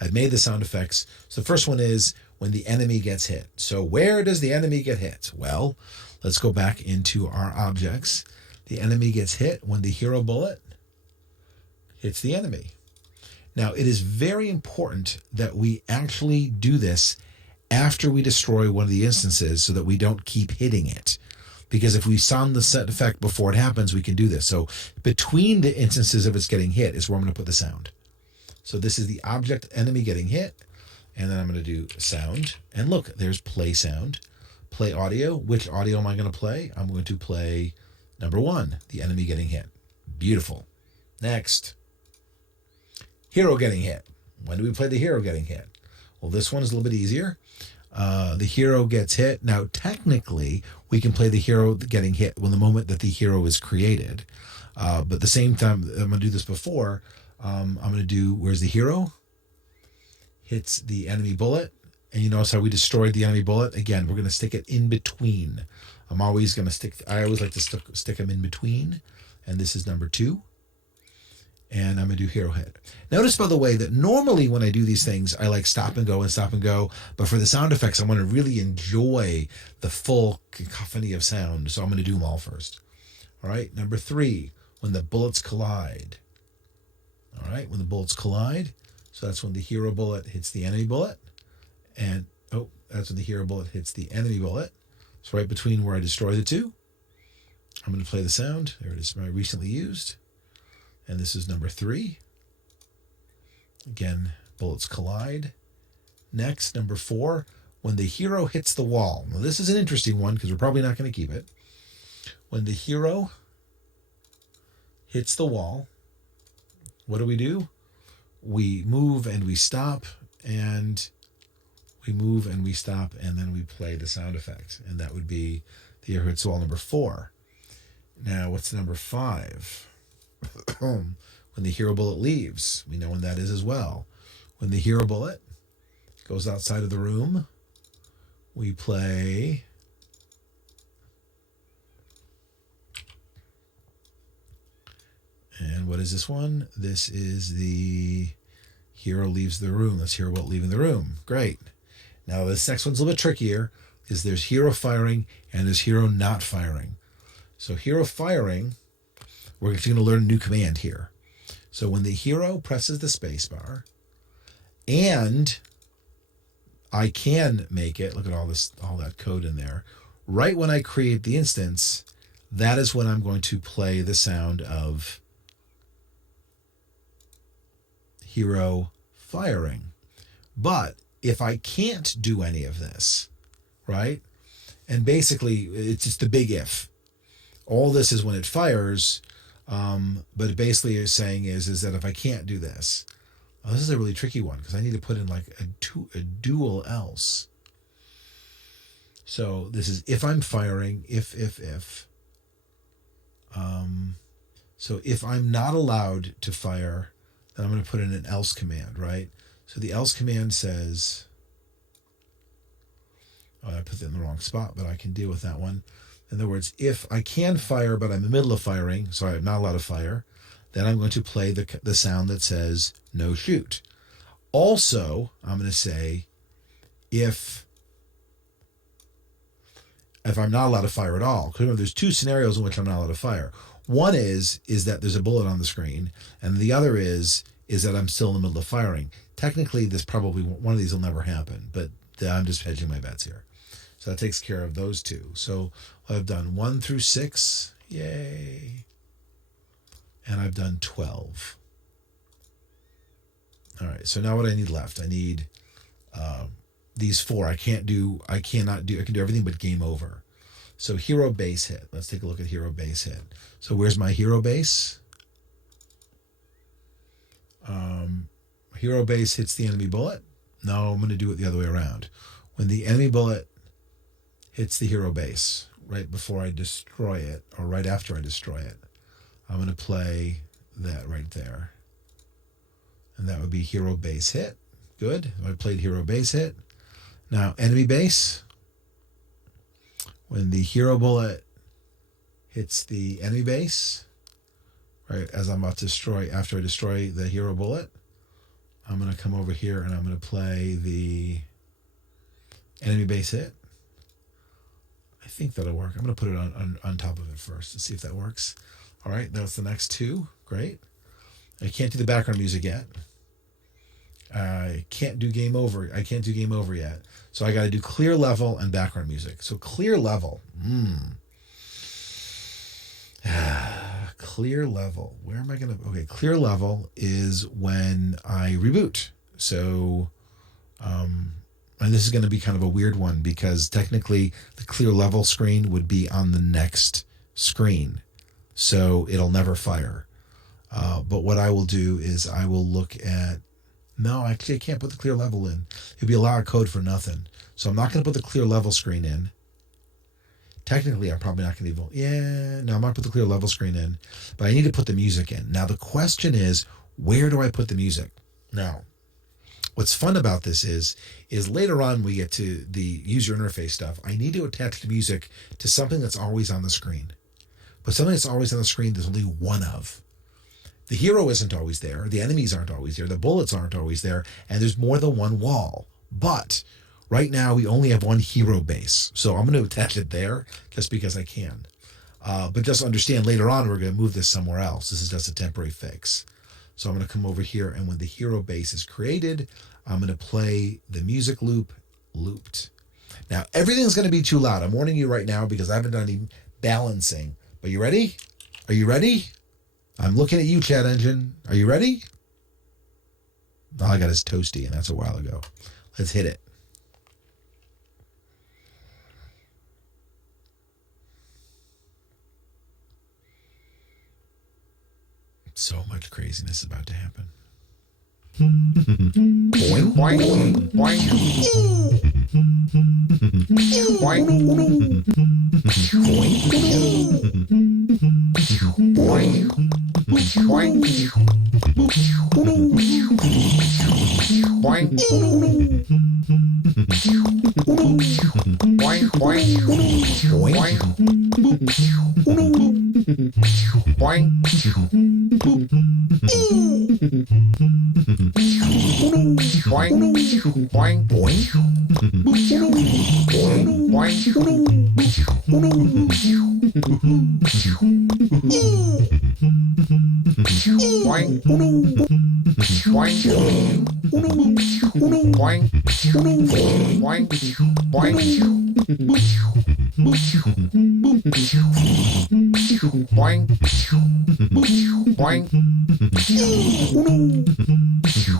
I've made the sound effects. So the first one is when the enemy gets hit. So where does the enemy get hit? Well, let's go back into our objects. The enemy gets hit when the hero bullet hits the enemy. Now, it is very important that we actually do this after we destroy one of the instances so that we don't keep hitting it. Because if we sound the set effect before it happens, we can do this. So between the instances of it's getting hit is where I'm going to put the sound. So this is the object enemy getting hit. And then I'm going to do sound. And look, there's play sound. Play audio. Which audio am I going to play? I'm going to play number 1, the enemy getting hit. Beautiful. Next. Hero getting hit. When do we play the hero getting hit? Well, this one is a little bit easier. The hero gets hit. Now, technically, we can play the hero getting hit when the moment that the hero is created. But at the same time, I'm going to do this before. I'm going to do, where's the hero? Hits the enemy bullet. And you notice how we destroyed the enemy bullet? Again, we're going to stick it in between. I always like to stick them in between. And this is number 2. And I'm going to do hero hit. Notice, by the way, that normally when I do these things, I like stop and go and stop and go. But for the sound effects, I want to really enjoy the full cacophony of sound. So I'm going to do them all first. All right. Number 3, when the bullets collide. All right. When the bullets collide. So that's when the hero bullet hits the enemy bullet. And, that's when the hero bullet hits the enemy bullet. So right between where I destroy the two. I'm going to play the sound. There it is, my recently used. And this is number 3. Again, bullets collide. Next, number 4, when the hero hits the wall. Now, this is an interesting one because we're probably not going to keep it. When the hero hits the wall, what do? We move and we stop, and we move and we stop, and then we play the sound effect. And that would be the hero hits the wall, number 4. Now, what's number 5? When the hero bullet leaves, we know when that is as well. When the hero bullet goes outside of the room, we play and what is this one? This is the hero leaves the room. That's hero bullet leaving the room. Great. Now this next one's a little bit trickier because there's hero firing and there's hero not firing. So hero firing, we're actually going to learn a new command here. So when the hero presses the space bar, and I can make it, look at all that code in there, right when I create the instance, that is when I'm going to play the sound of hero firing. But if I can't do any of this, right? And basically, it's just a big if. All this is when it fires, but it basically is saying is that if I can't do this, this is a really tricky one because I need to put in like a dual else. So this is if I'm firing, if. So if I'm not allowed to fire, then I'm going to put in an else command, right? So the else command says, I put it in the wrong spot, but I can deal with that one. In other words, if I can fire, but I'm in the middle of firing, so I'm not allowed to fire, then I'm going to play the sound that says no shoot. Also, I'm going to say, if I'm not allowed to fire at all. Because remember, there's two scenarios in which I'm not allowed to fire. One is that there's a bullet on the screen, and the other is that I'm still in the middle of firing. Technically, this probably one of these will never happen, but I'm just hedging my bets here. So that takes care of those two. So I've done 1 through 6, yay, and I've done 12. All right. So now what I need left? I need these 4. I can do everything but game over. So hero base hit. Let's take a look at hero base hit. So where's my hero base? Hero base hits the enemy bullet. No, I'm going to do it the other way around. When the enemy bullet hits the hero base, right before I destroy it, or right after I destroy it, I'm going to play that right there. And that would be hero base hit. Good. I played hero base hit. Now, enemy base. When the hero bullet hits the enemy base, right as I'm about to destroy, after I destroy the hero bullet, I'm going to come over here and I'm going to play the enemy base hit. I think that'll work. I'm going to put it on top of it first and see if that works. All right, that's the next 2. Great. I can't do the background music yet. I can't do game over. I can't do game over yet. So I got to do clear level and background music. So clear level. Clear level. Where am I going to... Okay, clear level is when I reboot. So, and this is going to be kind of a weird one because technically the clear level screen would be on the next screen. So it'll never fire. But what I will do is I will look at... No, actually I can't put the clear level in. It'd be a lot of code for nothing. So I'm not going to put the clear level screen in. Technically, I'm probably not going to even... No, I'm not going to put the clear level screen in. But I need to put the music in. Now, the question is, where do I put the music? Now, what's fun about this is later on we get to the user interface stuff. I need to attach the music to something that's always on the screen. But something that's always on the screen, there's only one of. The hero isn't always there. The enemies aren't always there. The bullets aren't always there. And there's more than one wall. But right now, we only have one hero base. So I'm going to attach it there just because I can. But just understand, later on, we're going to move this somewhere else. This is just a temporary fix. So I'm going to come over here, and when the hero base is created, I'm going to play the music loop looped. Now, everything's going to be too loud. I'm warning you right now because I haven't done any balancing. But you ready? Are you ready? I'm looking at you, chat engine. Are you ready? All I got is toasty, and that's a while ago. Let's hit it. So much craziness is about to happen. Boing, boing, boing. Boing. Boing. Boing. Boing. Boing.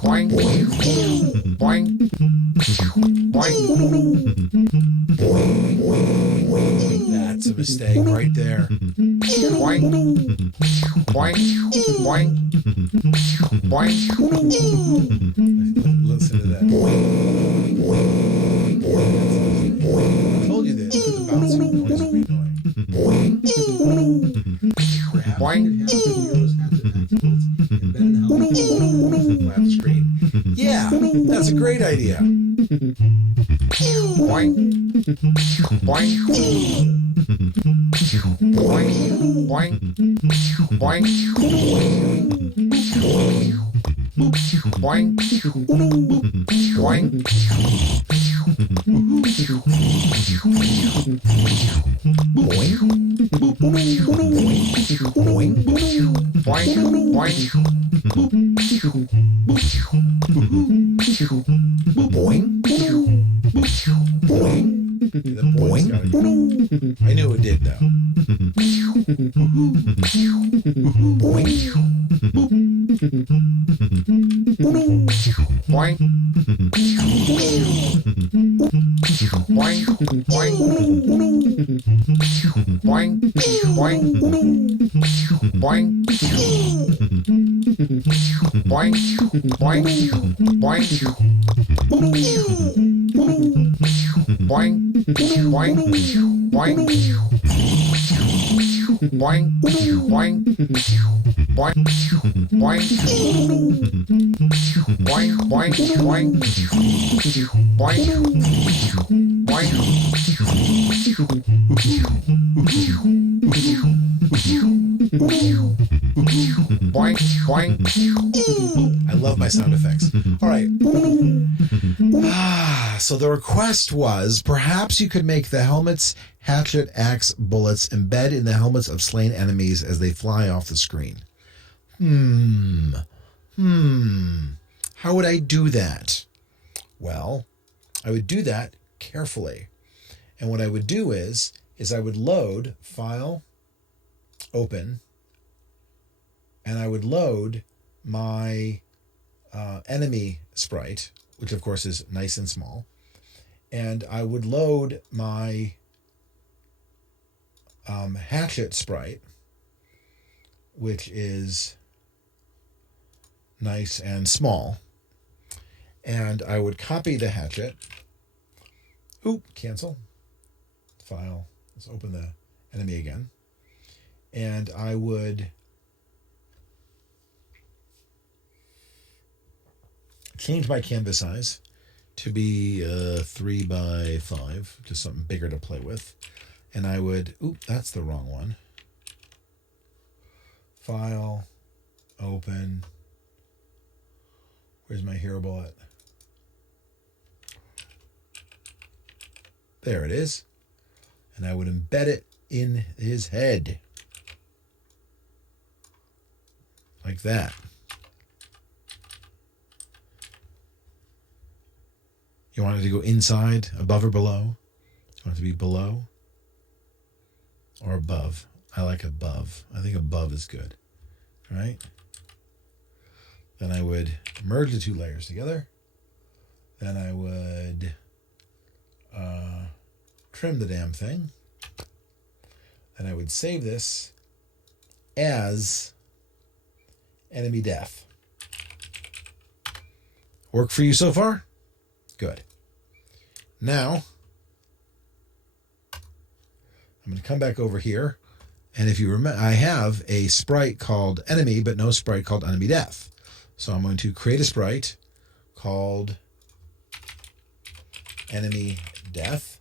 Boing, boing. Boing. Boing. Boing, boing, boing. That's a mistake right there. Listen to that. I told you that the bouncing noise would be annoying. Yeah, that's a great idea. Boing. Boing. Boing. Boing. Boing. Boing. Boing. I knew it did though. I love my sound effects. All right. So the request was, perhaps you could make the helmet's hatchet, axe, bullets embed in the helmets of slain enemies as they fly off the screen. How would I do that? Well, I would do that carefully. And what I would do is I would load File, Open, and I would load my enemy sprite, which of course is nice and small. And I would load my hatchet sprite, which is nice and small. And I would copy the hatchet. Cancel. File. Let's open the enemy again. And I would change my canvas size to be 3 by 5, just something bigger to play with. And I would, that's the wrong one. File, open. Where's my hero bullet? There it is. And I would embed it in his head. Like that. You want it to go inside, above or below? You want it to be below or above? I like above. I think above is good. All right? Then I would merge the two layers together. Then I would trim the damn thing. Then I would save this as enemy death. Work for you so far? Good. Now, I'm going to come back over here. And if you remember, I have a sprite called enemy, but no sprite called enemy death. So I'm going to create a sprite called enemy death,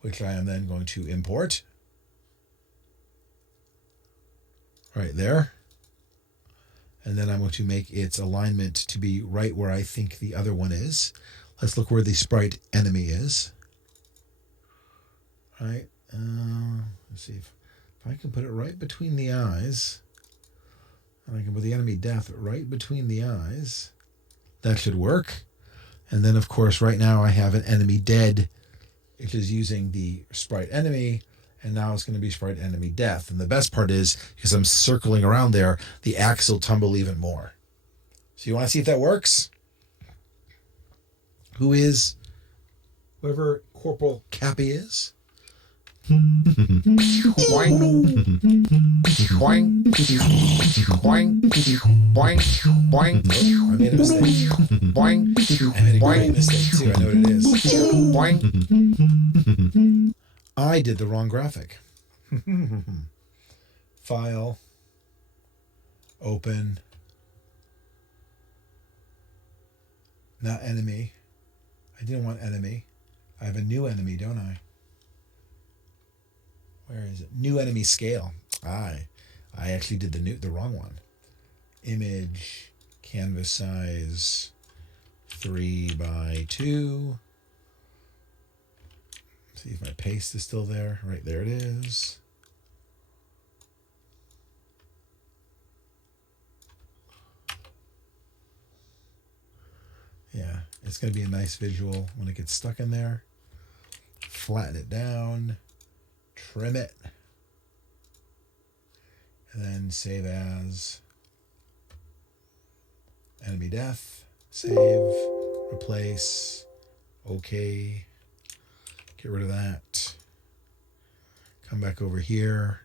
which I am then going to import right there. And then I'm going to make its alignment to be right where I think the other one is. Let's look where the sprite enemy is. Right. Let's see if I can put it right between the eyes. And I can put the enemy death right between the eyes. That should work. And then, of course, right now I have an enemy dead, which is using the sprite enemy. And now it's going to be sprite enemy death. And the best part is, because I'm circling around there, the axe will tumble even more. So you want to see if that works? Whoever Corporal Cappy is? I made a mistake. I made a great mistake too. I know what it is. I did the wrong graphic. File. Open. Not enemy. I didn't want enemy. I have a new enemy, don't I? Where is it? New enemy scale. I actually did the wrong one. Image, canvas size, 3x2. See if my paste is still there. Right there it is. Yeah, it's going to be a nice visual when it gets stuck in there. Flatten it down, trim it, and then save as, enemy death, save, replace, okay, get rid of that, come back over here,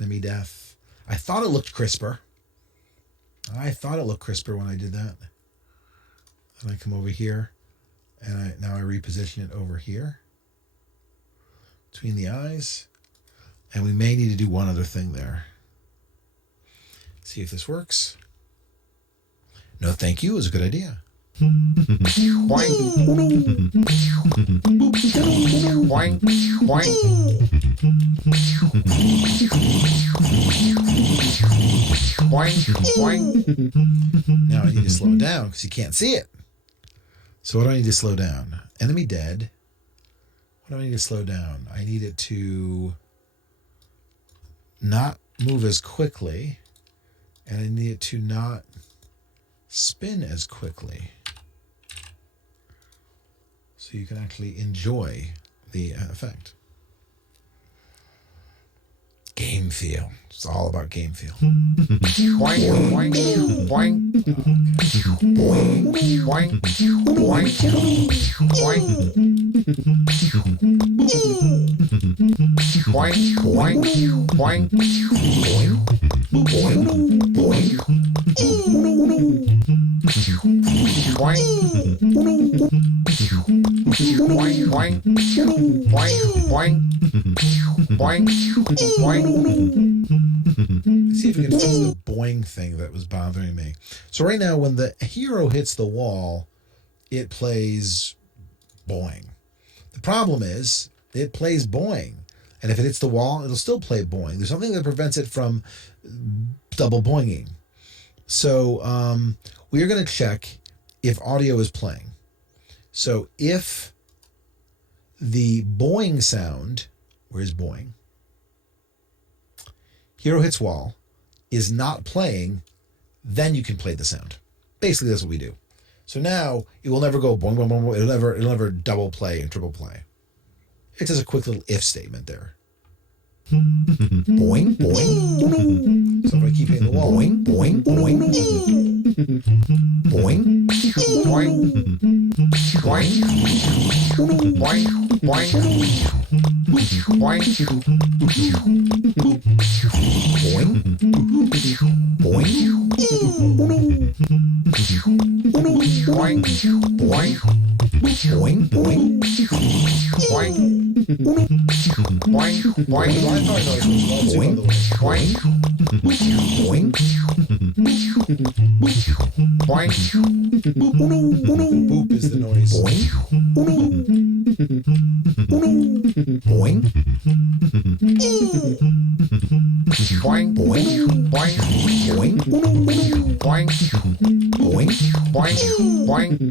enemy death. I thought it looked crisper. when I did that. And I come over here, and now I reposition it over here between the eyes, and we may need to do one other thing there. See if this works. No, thank you. It was a good idea. Now I need to slow it down because you can't see it. So what do I need to slow down? Enemy dead. What do I need to slow down? I need it to not move as quickly, and I need it to not spin as quickly, so you can actually enjoy the effect. Game feel. It's all about game feel. See if we can fix the boing thing that was bothering me. So right now, when the hero hits the wall, it plays boing. The problem is it plays boing, and if it hits the wall, it'll still play boing. There's something that prevents it from double boinging. So we are going to check if audio is playing. So if the boing sound, where's boing? Hero hits wall is not playing, then you can play the sound. Basically, that's what we do. So now it will never go boing, boing, boing, boing. It'll never double play and triple play. It's just a quick little if statement there. Boing, boing. So if I keep hitting the wall, boing, boing, boing. Boing, boing, boing, boing, boing, boop is the noise. Boing. Boing, boing, boing, boing, boing, boing, boing, boing, boing, boing, boing, boing,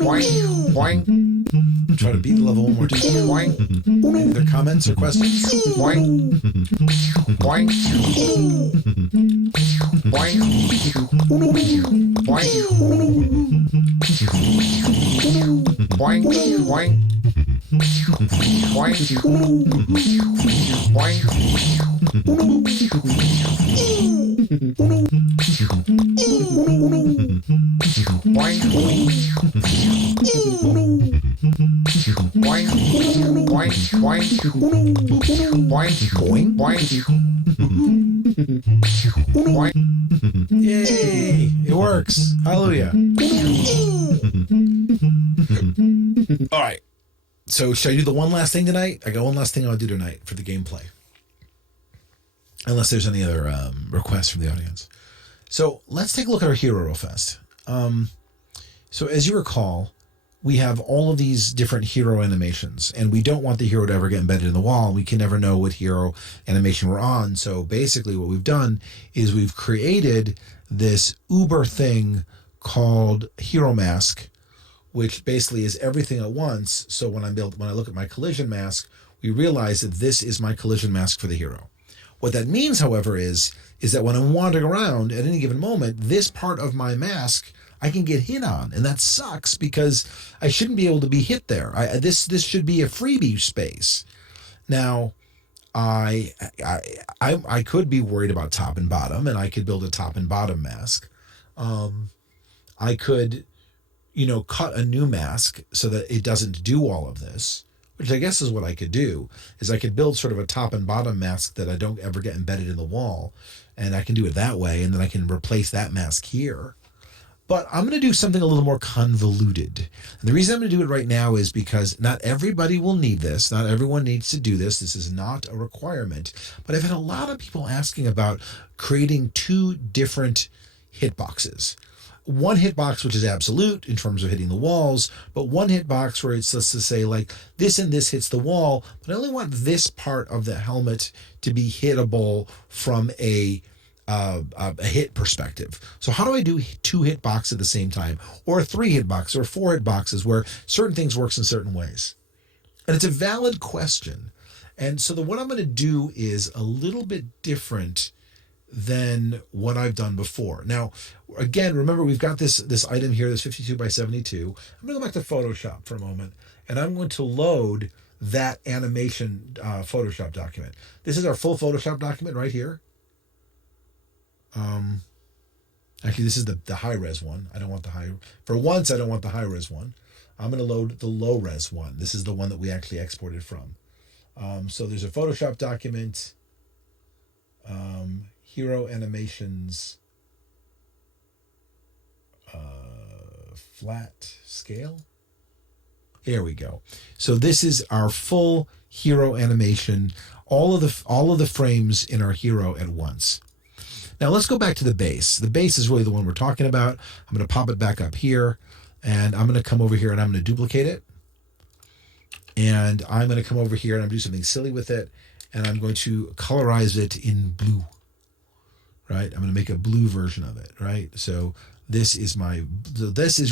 boing, boing, Try to beat the level one more time. Any other comments or questions? Yay! It works. Hallelujah. All right. So should I do the one last thing tonight? I got one last thing I'll do tonight for the gameplay. Unless there's any other requests from the audience. So let's take a look at our hero real fast. So as you recall, we have all of these different hero animations, and we don't want the hero to ever get embedded in the wall. We can never know what hero animation we're on. So basically what we've done is we've created this uber thing called Hero Mask, which basically is everything at once. So when I look at my collision mask, we realize that this is my collision mask for the hero. What that means, however, is that when I'm wandering around at any given moment, this part of my mask I can get hit on, and that sucks because I shouldn't be able to be hit there. This should be a freebie space. Now, I could be worried about top and bottom, and I could build a top and bottom mask. I could, cut a new mask so that it doesn't do all of this, which I guess is what I could do, is I could build sort of a top and bottom mask that I don't ever get embedded in the wall, and I can do it that way, and then I can replace that mask here. But I'm going to do something a little more convoluted. And the reason I'm going to do it right now is because not everybody will need this. Not everyone needs to do this. This is not a requirement. But I've had a lot of people asking about creating two different hitboxes. One hitbox, which is absolute in terms of hitting the walls, but one hitbox where it's, let's just say, like this and this hits the wall, but I only want this part of the helmet to be hittable from a hit perspective. So how do I do two hitboxes at the same time, or three hitboxes, or four hitboxes, where certain things works in certain ways? And it's a valid question. And so what I'm going to do is a little bit different than what I've done before. Now, again, remember we've got this item here, this 52 by 72. I'm going to go back to Photoshop for a moment, and I'm going to load that animation Photoshop document. This is our full Photoshop document right here. Actually, this is the high-res one. I don't want the high... For once, I don't want the high-res one. I'm going to load the low-res one. This is the one that we actually exported from. So there's a Photoshop document, Hero Animations, flat scale. Here we go. So this is our full hero animation, all of the frames in our hero at once. Now let's go back to the base. The base is really the one we're talking about. I'm going to pop it back up here, and I'm going to come over here and I'm going to duplicate it. And I'm going to come over here and I'm going to do something silly with it, and I'm going to colorize it in blue, right? I'm going to make a blue version of it, right? So this is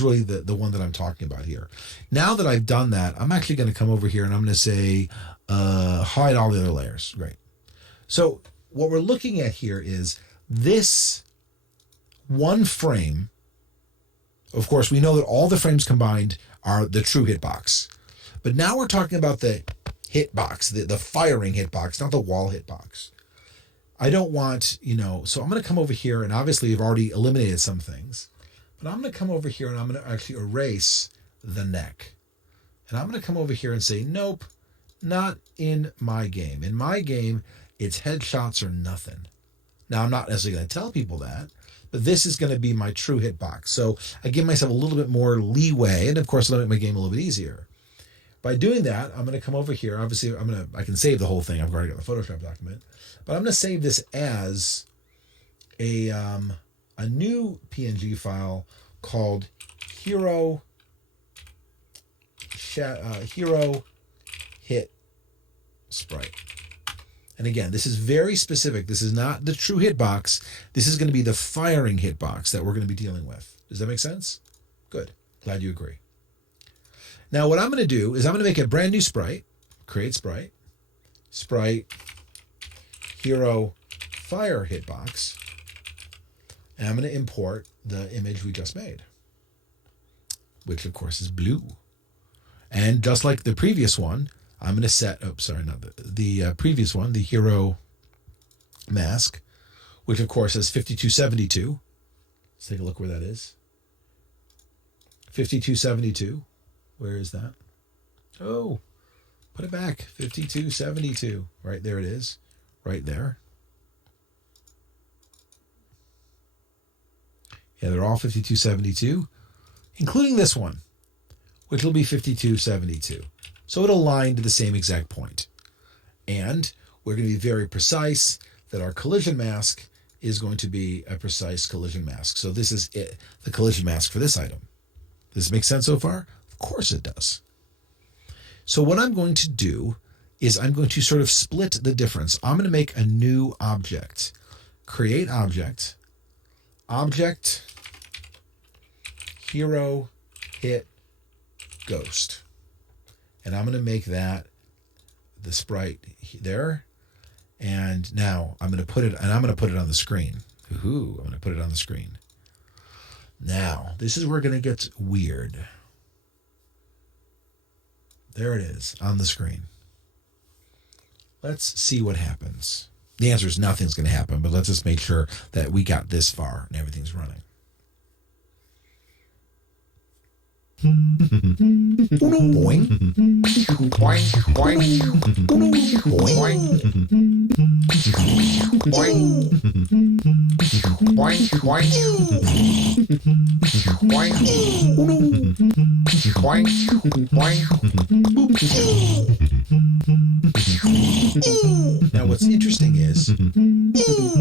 really the one that I'm talking about here. Now that I've done that, I'm actually going to come over here and I'm going to say, hide all the other layers. Great. So what we're looking at here is this one frame. Of course, we know that all the frames combined are the true hitbox. But now we're talking about the hitbox, the firing hitbox, not the wall hitbox. I don't want, so I'm going to come over here, and obviously we've already eliminated some things, but I'm going to come over here and I'm going to actually erase the neck. And I'm going to come over here and say, nope, not in my game. In my game, it's headshots or nothing. Now, I'm not necessarily going to tell people that, but this is going to be my true hitbox. So I give myself a little bit more leeway, and of course, it'll make my game a little bit easier. By doing that, I'm going to come over here. Obviously, I can save the whole thing. I've already got the Photoshop document, but I'm going to save this as a new PNG file called Hero Hit Sprite. And again, this is very specific. This is not the true hitbox. This is going to be the firing hitbox that we're going to be dealing with. Does that make sense? Good. Glad you agree. Now, what I'm going to do is I'm going to make a brand new sprite, create sprite, hero fire hitbox, and I'm going to import the image we just made, which of course is blue. And just like the previous one, I'm going to set, the previous one, the hero mask, which of course is 5272. Let's take a look where that is. 5272. Where is that? Oh, Put it back. 5272. Right there it is. Right there. Yeah, they're all 5272, including this one, which will be 5272. So it'll align to the same exact point. And we're going to be very precise that our collision mask is going to be a precise collision mask. So this is it, the collision mask for this item. Does this make sense so far? Of course it does. So what I'm going to do is I'm going to sort of split the difference. I'm going to make a new object. Create object. Object, hero, hit, ghost. And I'm going to make that the sprite there. And now I'm going to put it, and I'm going to put it on the screen. Ooh, I'm going to put it on the screen. Now, this is where we're going to get weird. There it is on the screen. Let's see what happens. The answer is nothing's going to happen, but let's just make sure that we got this far and everything's running. Boing. Boing. Boing. Boing. Boing. Boing. Boing. Boing. Now, what's interesting is,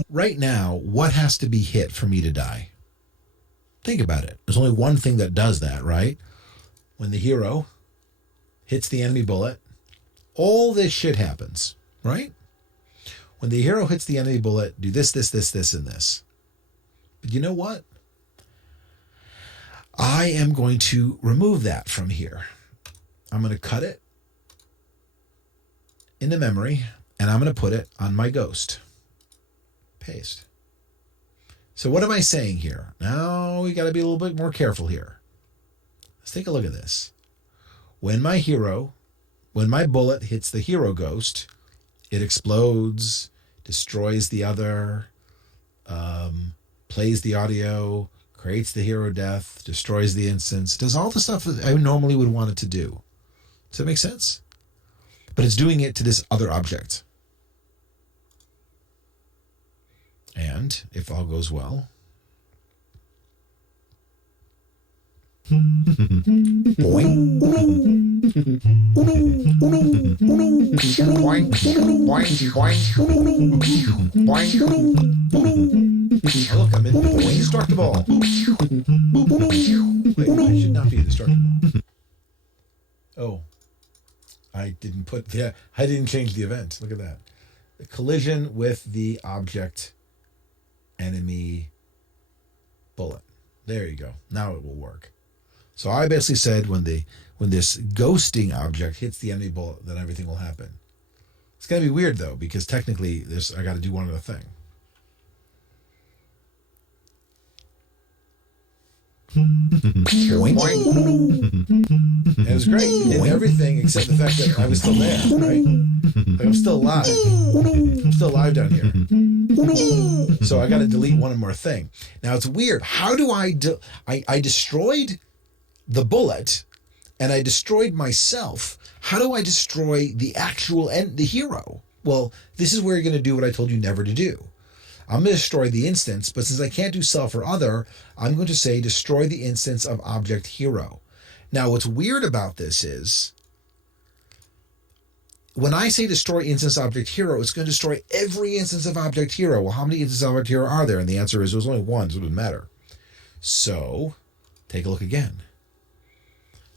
right now, what has to be hit for me to die? Think about it. There's only one thing that does that, right? When the hero hits the enemy bullet, all this shit happens, right? When the hero hits the enemy bullet, do this, this, this, this, and this. But you know what? I am going to remove that from here. I'm going to cut it into memory, and I'm going to put it on my ghost. Paste. So what am I saying here? Now we got to be a little bit more careful here. Let's take a look at this. When my bullet hits the hero ghost, it explodes, destroys the other, plays the audio, creates the hero death, destroys the instance, does all the stuff that I normally would want it to do. Does that make sense? But it's doing it to this other object. And if all goes well, boing. Boing. Boing. Boing. Oh, look, I'm indestructible. Wait, I should not be indestructible. Oh, I didn't change the event. Look at that. The collision with the object enemy bullet. There you go. Now it will work. So I basically said when this ghosting object hits the enemy bullet, then everything will happen. It's gonna be weird though, because technically I got to do one other thing. Boing. It was great. It did everything except the fact that I was still there, right? Like I'm still alive. I'm still alive down here. So I got to delete one more thing. Now it's weird. How do I destroyed the bullet and I destroyed myself. How do I destroy the the hero? Well, this is where you're going to do what I told you never to do. I'm going to destroy the instance, but since I can't do self or other, I'm going to say destroy the instance of object hero. Now, what's weird about this is when I say destroy instance object hero, it's going to destroy every instance of object hero. Well, how many instances of object hero are there? And the answer is there's only one, so it doesn't matter. So take a look again.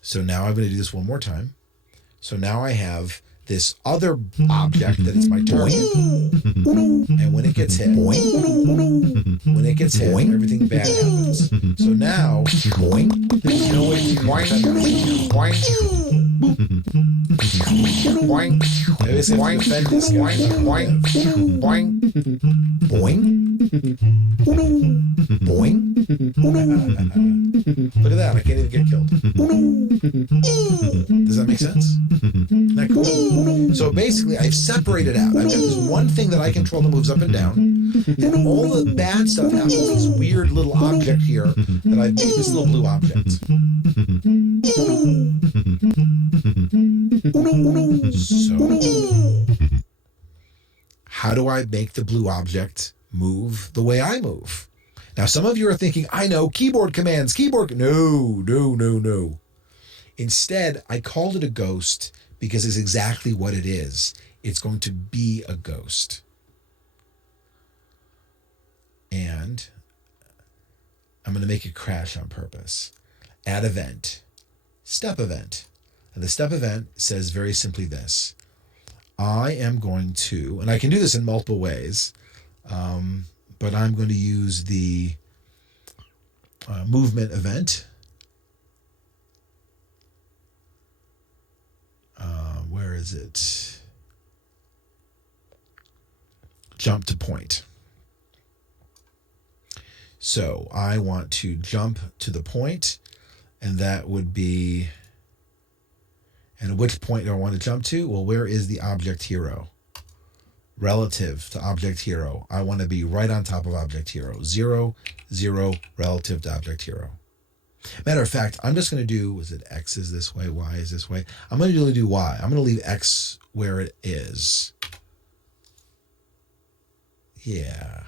So now I'm going to do this one more time. So now I have this other object that is my target. And when it gets hit, everything bad happens. So now, there's no way to defend this guy. Look at that, I can't even get killed. Does that make sense? Isn't that cool? So basically, I've separated out. I've got this one thing that I control that moves up and down, and all the bad stuff happens to this weird little object here that I've made, this little blue object. So, how do I make the blue object move the way I move? Now, some of you are thinking, I know, keyboard commands, No. Instead, I called it a ghost because it's exactly what it is. It's going to be a ghost. And I'm going to make it crash on purpose. Add event, step event. And the step event says very simply this. I am going to, and I can do this in multiple ways, but I'm going to use the movement event. Where is it? Jump to point. So I want to jump to the point, and that would be, and which point do I want to jump to? Well, where is the object hero? Relative to object hero. I want to be right on top of object hero. 0, 0, relative to object hero. Matter of fact, I'm just going to do, was it X is this way, Y is this way? I'm going to do Y. I'm going to leave X where it is. Yeah.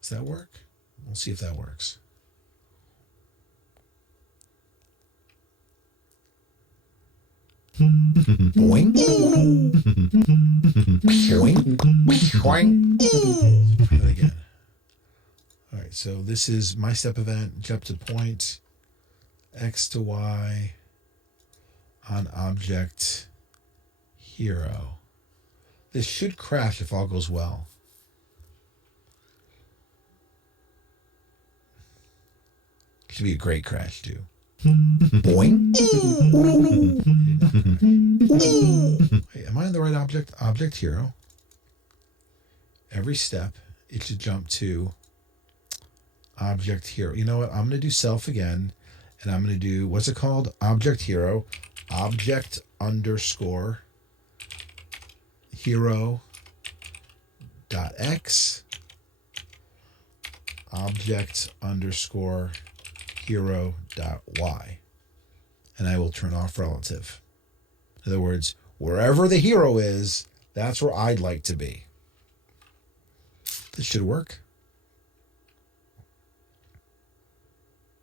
Does that work? We'll see if that works. Boing. Boing. Boing. Try that again. All right, so this is my step event, jump to point, X to Y on object hero. This should crash if all goes well. Should be a great crash too. Boing. Wait, am I on the right object? Object hero. Every step, it should jump to object hero. You know what? I'm going to do self again, and I'm going to do, what's it called? Object hero, object underscore hero dot X, object underscore hero dot Y, and I will turn off relative. In other words, wherever the hero is, that's where I'd like to be. This should work.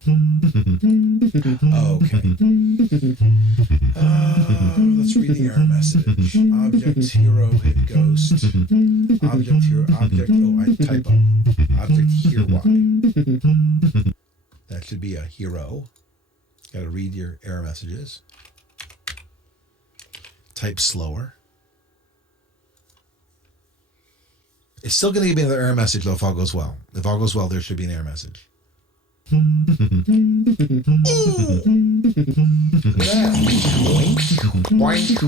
Okay. Let's read the error message. Object hero hit ghost. Object hero, object, I typo. Object here Y. That should be a hero. Got to read your error messages. Type slower. It's still going to give me another error message though if all goes well. If all goes well, there should be an error message. Boink,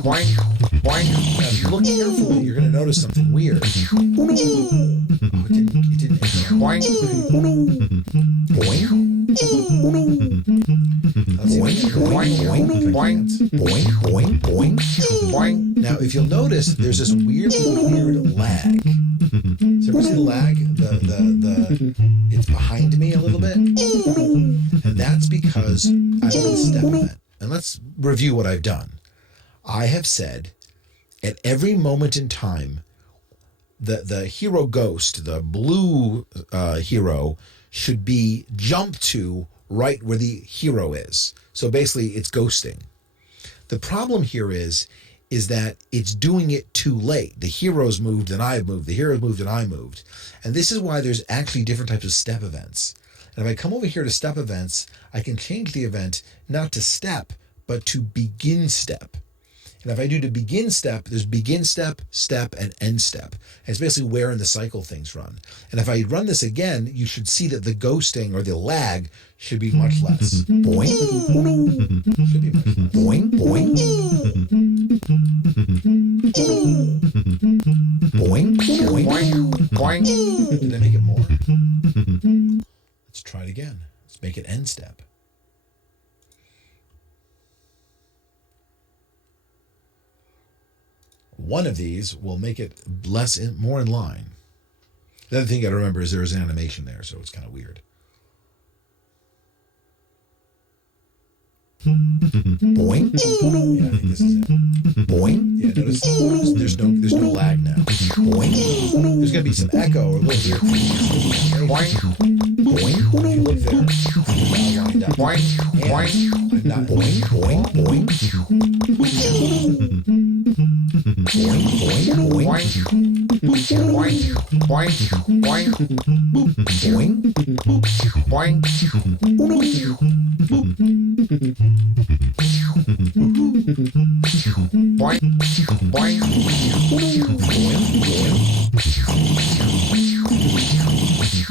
boink, boink. Now, if you look carefully, you're going to notice something weird. Oh, it didn't boink, boink, boink, boink, boink. Now, if you'll notice, there's this weird lag. So ever see the lag? It's behind me a little bit. And that's because I'm in a step event. And let's review what I've done. I have said at every moment in time, the hero ghost, the blue hero, should be jumped to right where the hero is. So basically, it's ghosting. The problem here is that it's doing it too late. The hero's moved and I've moved. The hero's moved and I moved. And this is why there's actually different types of step events. And if I come over here to step events, I can change the event not to step, but to begin step. And if I do to begin step, there's begin step, step, and end step. And it's basically where in the cycle things run. And if I run this again, you should see that the ghosting or the lag should be much less. Boing. Should be much less. Boing, boing. Boing, boing, boing. Did I make it more? Let's try it again. Let's make it end step. One of these will make it more in line. The other thing you got to remember is there is an animation there, so it's kind of weird. Boing. Yeah, I think this is it. Boing. Yeah, notice there's no lag now. Boing. There's gonna be some echo or a little weird. Boing. Boing. If you look there, I'm now lined up. Boing. Boing. I'm not boing. Boing. Boing. Boing. Boing. Boing. Boing. Boing. Boing. Boing. Boing. Boing.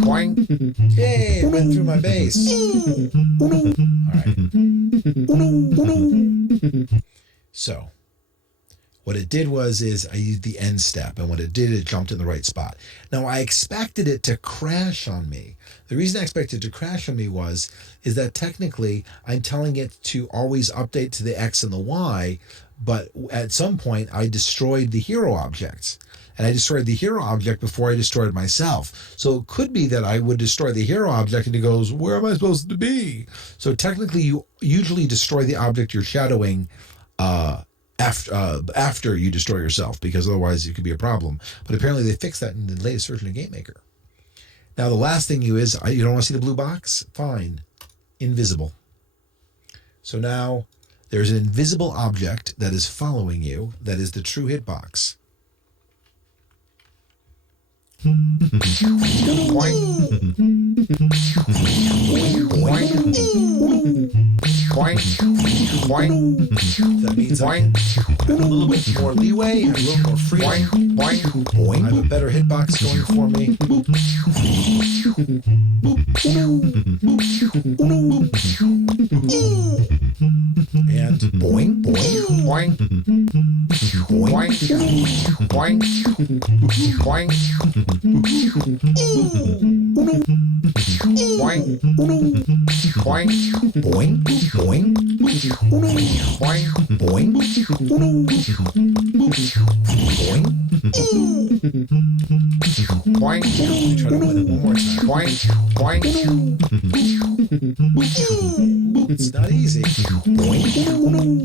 Boing. Hey, it went through my base. All right. So, what it did is I used the end step, and what it did, it jumped in the right spot. Now, I expected it to crash on me. The reason I expected it to crash on me is that technically I'm telling it to always update to the X and the Y, but at some point I destroyed the hero objects. And I destroyed the hero object before I destroyed myself. So it could be that I would destroy the hero object and it goes, where am I supposed to be? So technically you usually destroy the object you're shadowing after you destroy yourself, because otherwise it could be a problem. But apparently they fixed that in the latest version of GameMaker. Now the last thing you don't want to see the blue box? Fine. Invisible. So now there's an invisible object that is following you that is the true hitbox. That means I have a little bit more leeway, a little more freedom. I have a better hitbox going for me. And boing, boing, boing, boing, boing, boing, boing, boing, boing, boing, boing, boing, boing. Try to win it one more time. Boing, boing. It's not easy. Boing, boing,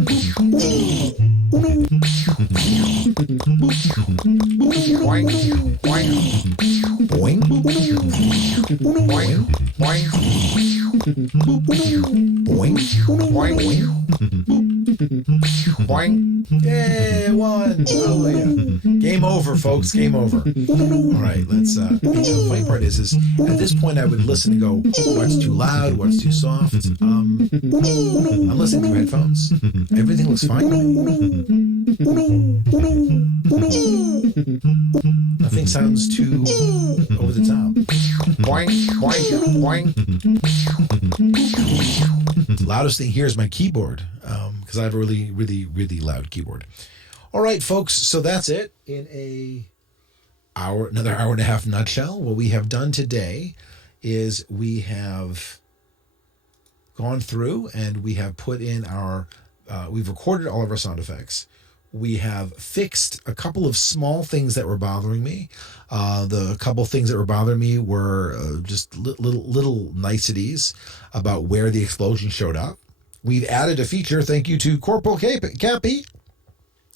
boing, boing, boing. Yeah, won. Oh yeah. Game over, folks. Game over. All right, let's. The funny part is at this point I would listen and go, what's too loud? What's too soft? I'm listening through headphones. Everything looks fine to me. Nothing sounds too over the top. Boing, boing, boing. The loudest thing here is my keyboard, because I have a really, really, really loud keyboard. All right, folks, so that's it in another hour and a half nutshell. What we have done today is we have gone through and we have put in we've recorded all of our sound effects. We have fixed a couple of small things that were bothering me. The couple of things that were bothering me were just little niceties about where the explosion showed up. We've added a feature, thank you to Corporal Cappy,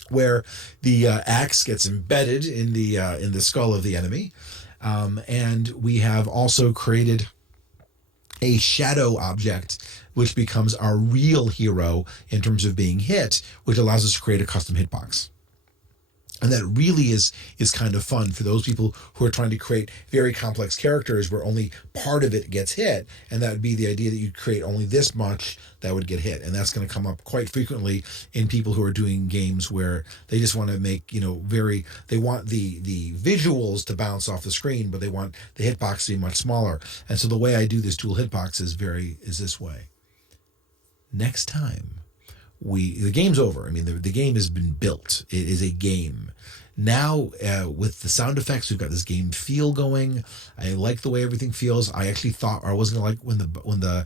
where the axe gets embedded in the skull of the enemy. And we have also created a shadow object, which becomes our real hero in terms of being hit, which allows us to create a custom hitbox. And that really is kind of fun for those people who are trying to create very complex characters where only part of it gets hit. And that would be the idea that you create only this much that would get hit. And that's going to come up quite frequently in people who are doing games where they just want to make, they want the visuals to bounce off the screen, but they want the hitbox to be much smaller. And so the way I do this dual hitbox is this way. Next time, the game's over. I mean, the game has been built. It is a game. Now, with the sound effects, we've got this game feel going. I like the way everything feels. I actually thought I wasn't gonna like when the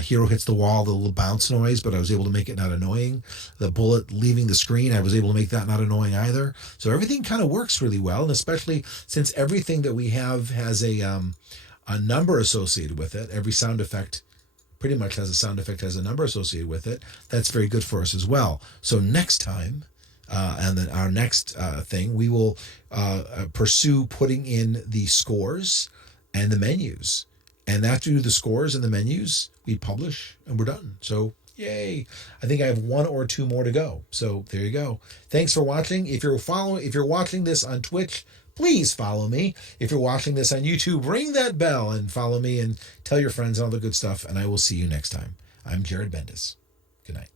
hero hits the wall, the little bounce noise, but I was able to make it not annoying. The bullet leaving the screen, I was able to make that not annoying either. So everything kind of works really well, and especially since everything that we have has a number associated with it. Every sound effect pretty much has a sound effect, has a number associated with it. That's very good for us as well. So next time, and then our next thing, we will pursue putting in the scores and the menus. And after we do the scores and the menus, we publish and we're done. So yay. I think I have 1 or 2 more to go. So there you go. Thanks for watching. If you're watching this on Twitch, please follow me. If you're watching this on YouTube, ring that bell and follow me and tell your friends all the good stuff. And I will see you next time. I'm Jared Bendis. Good night.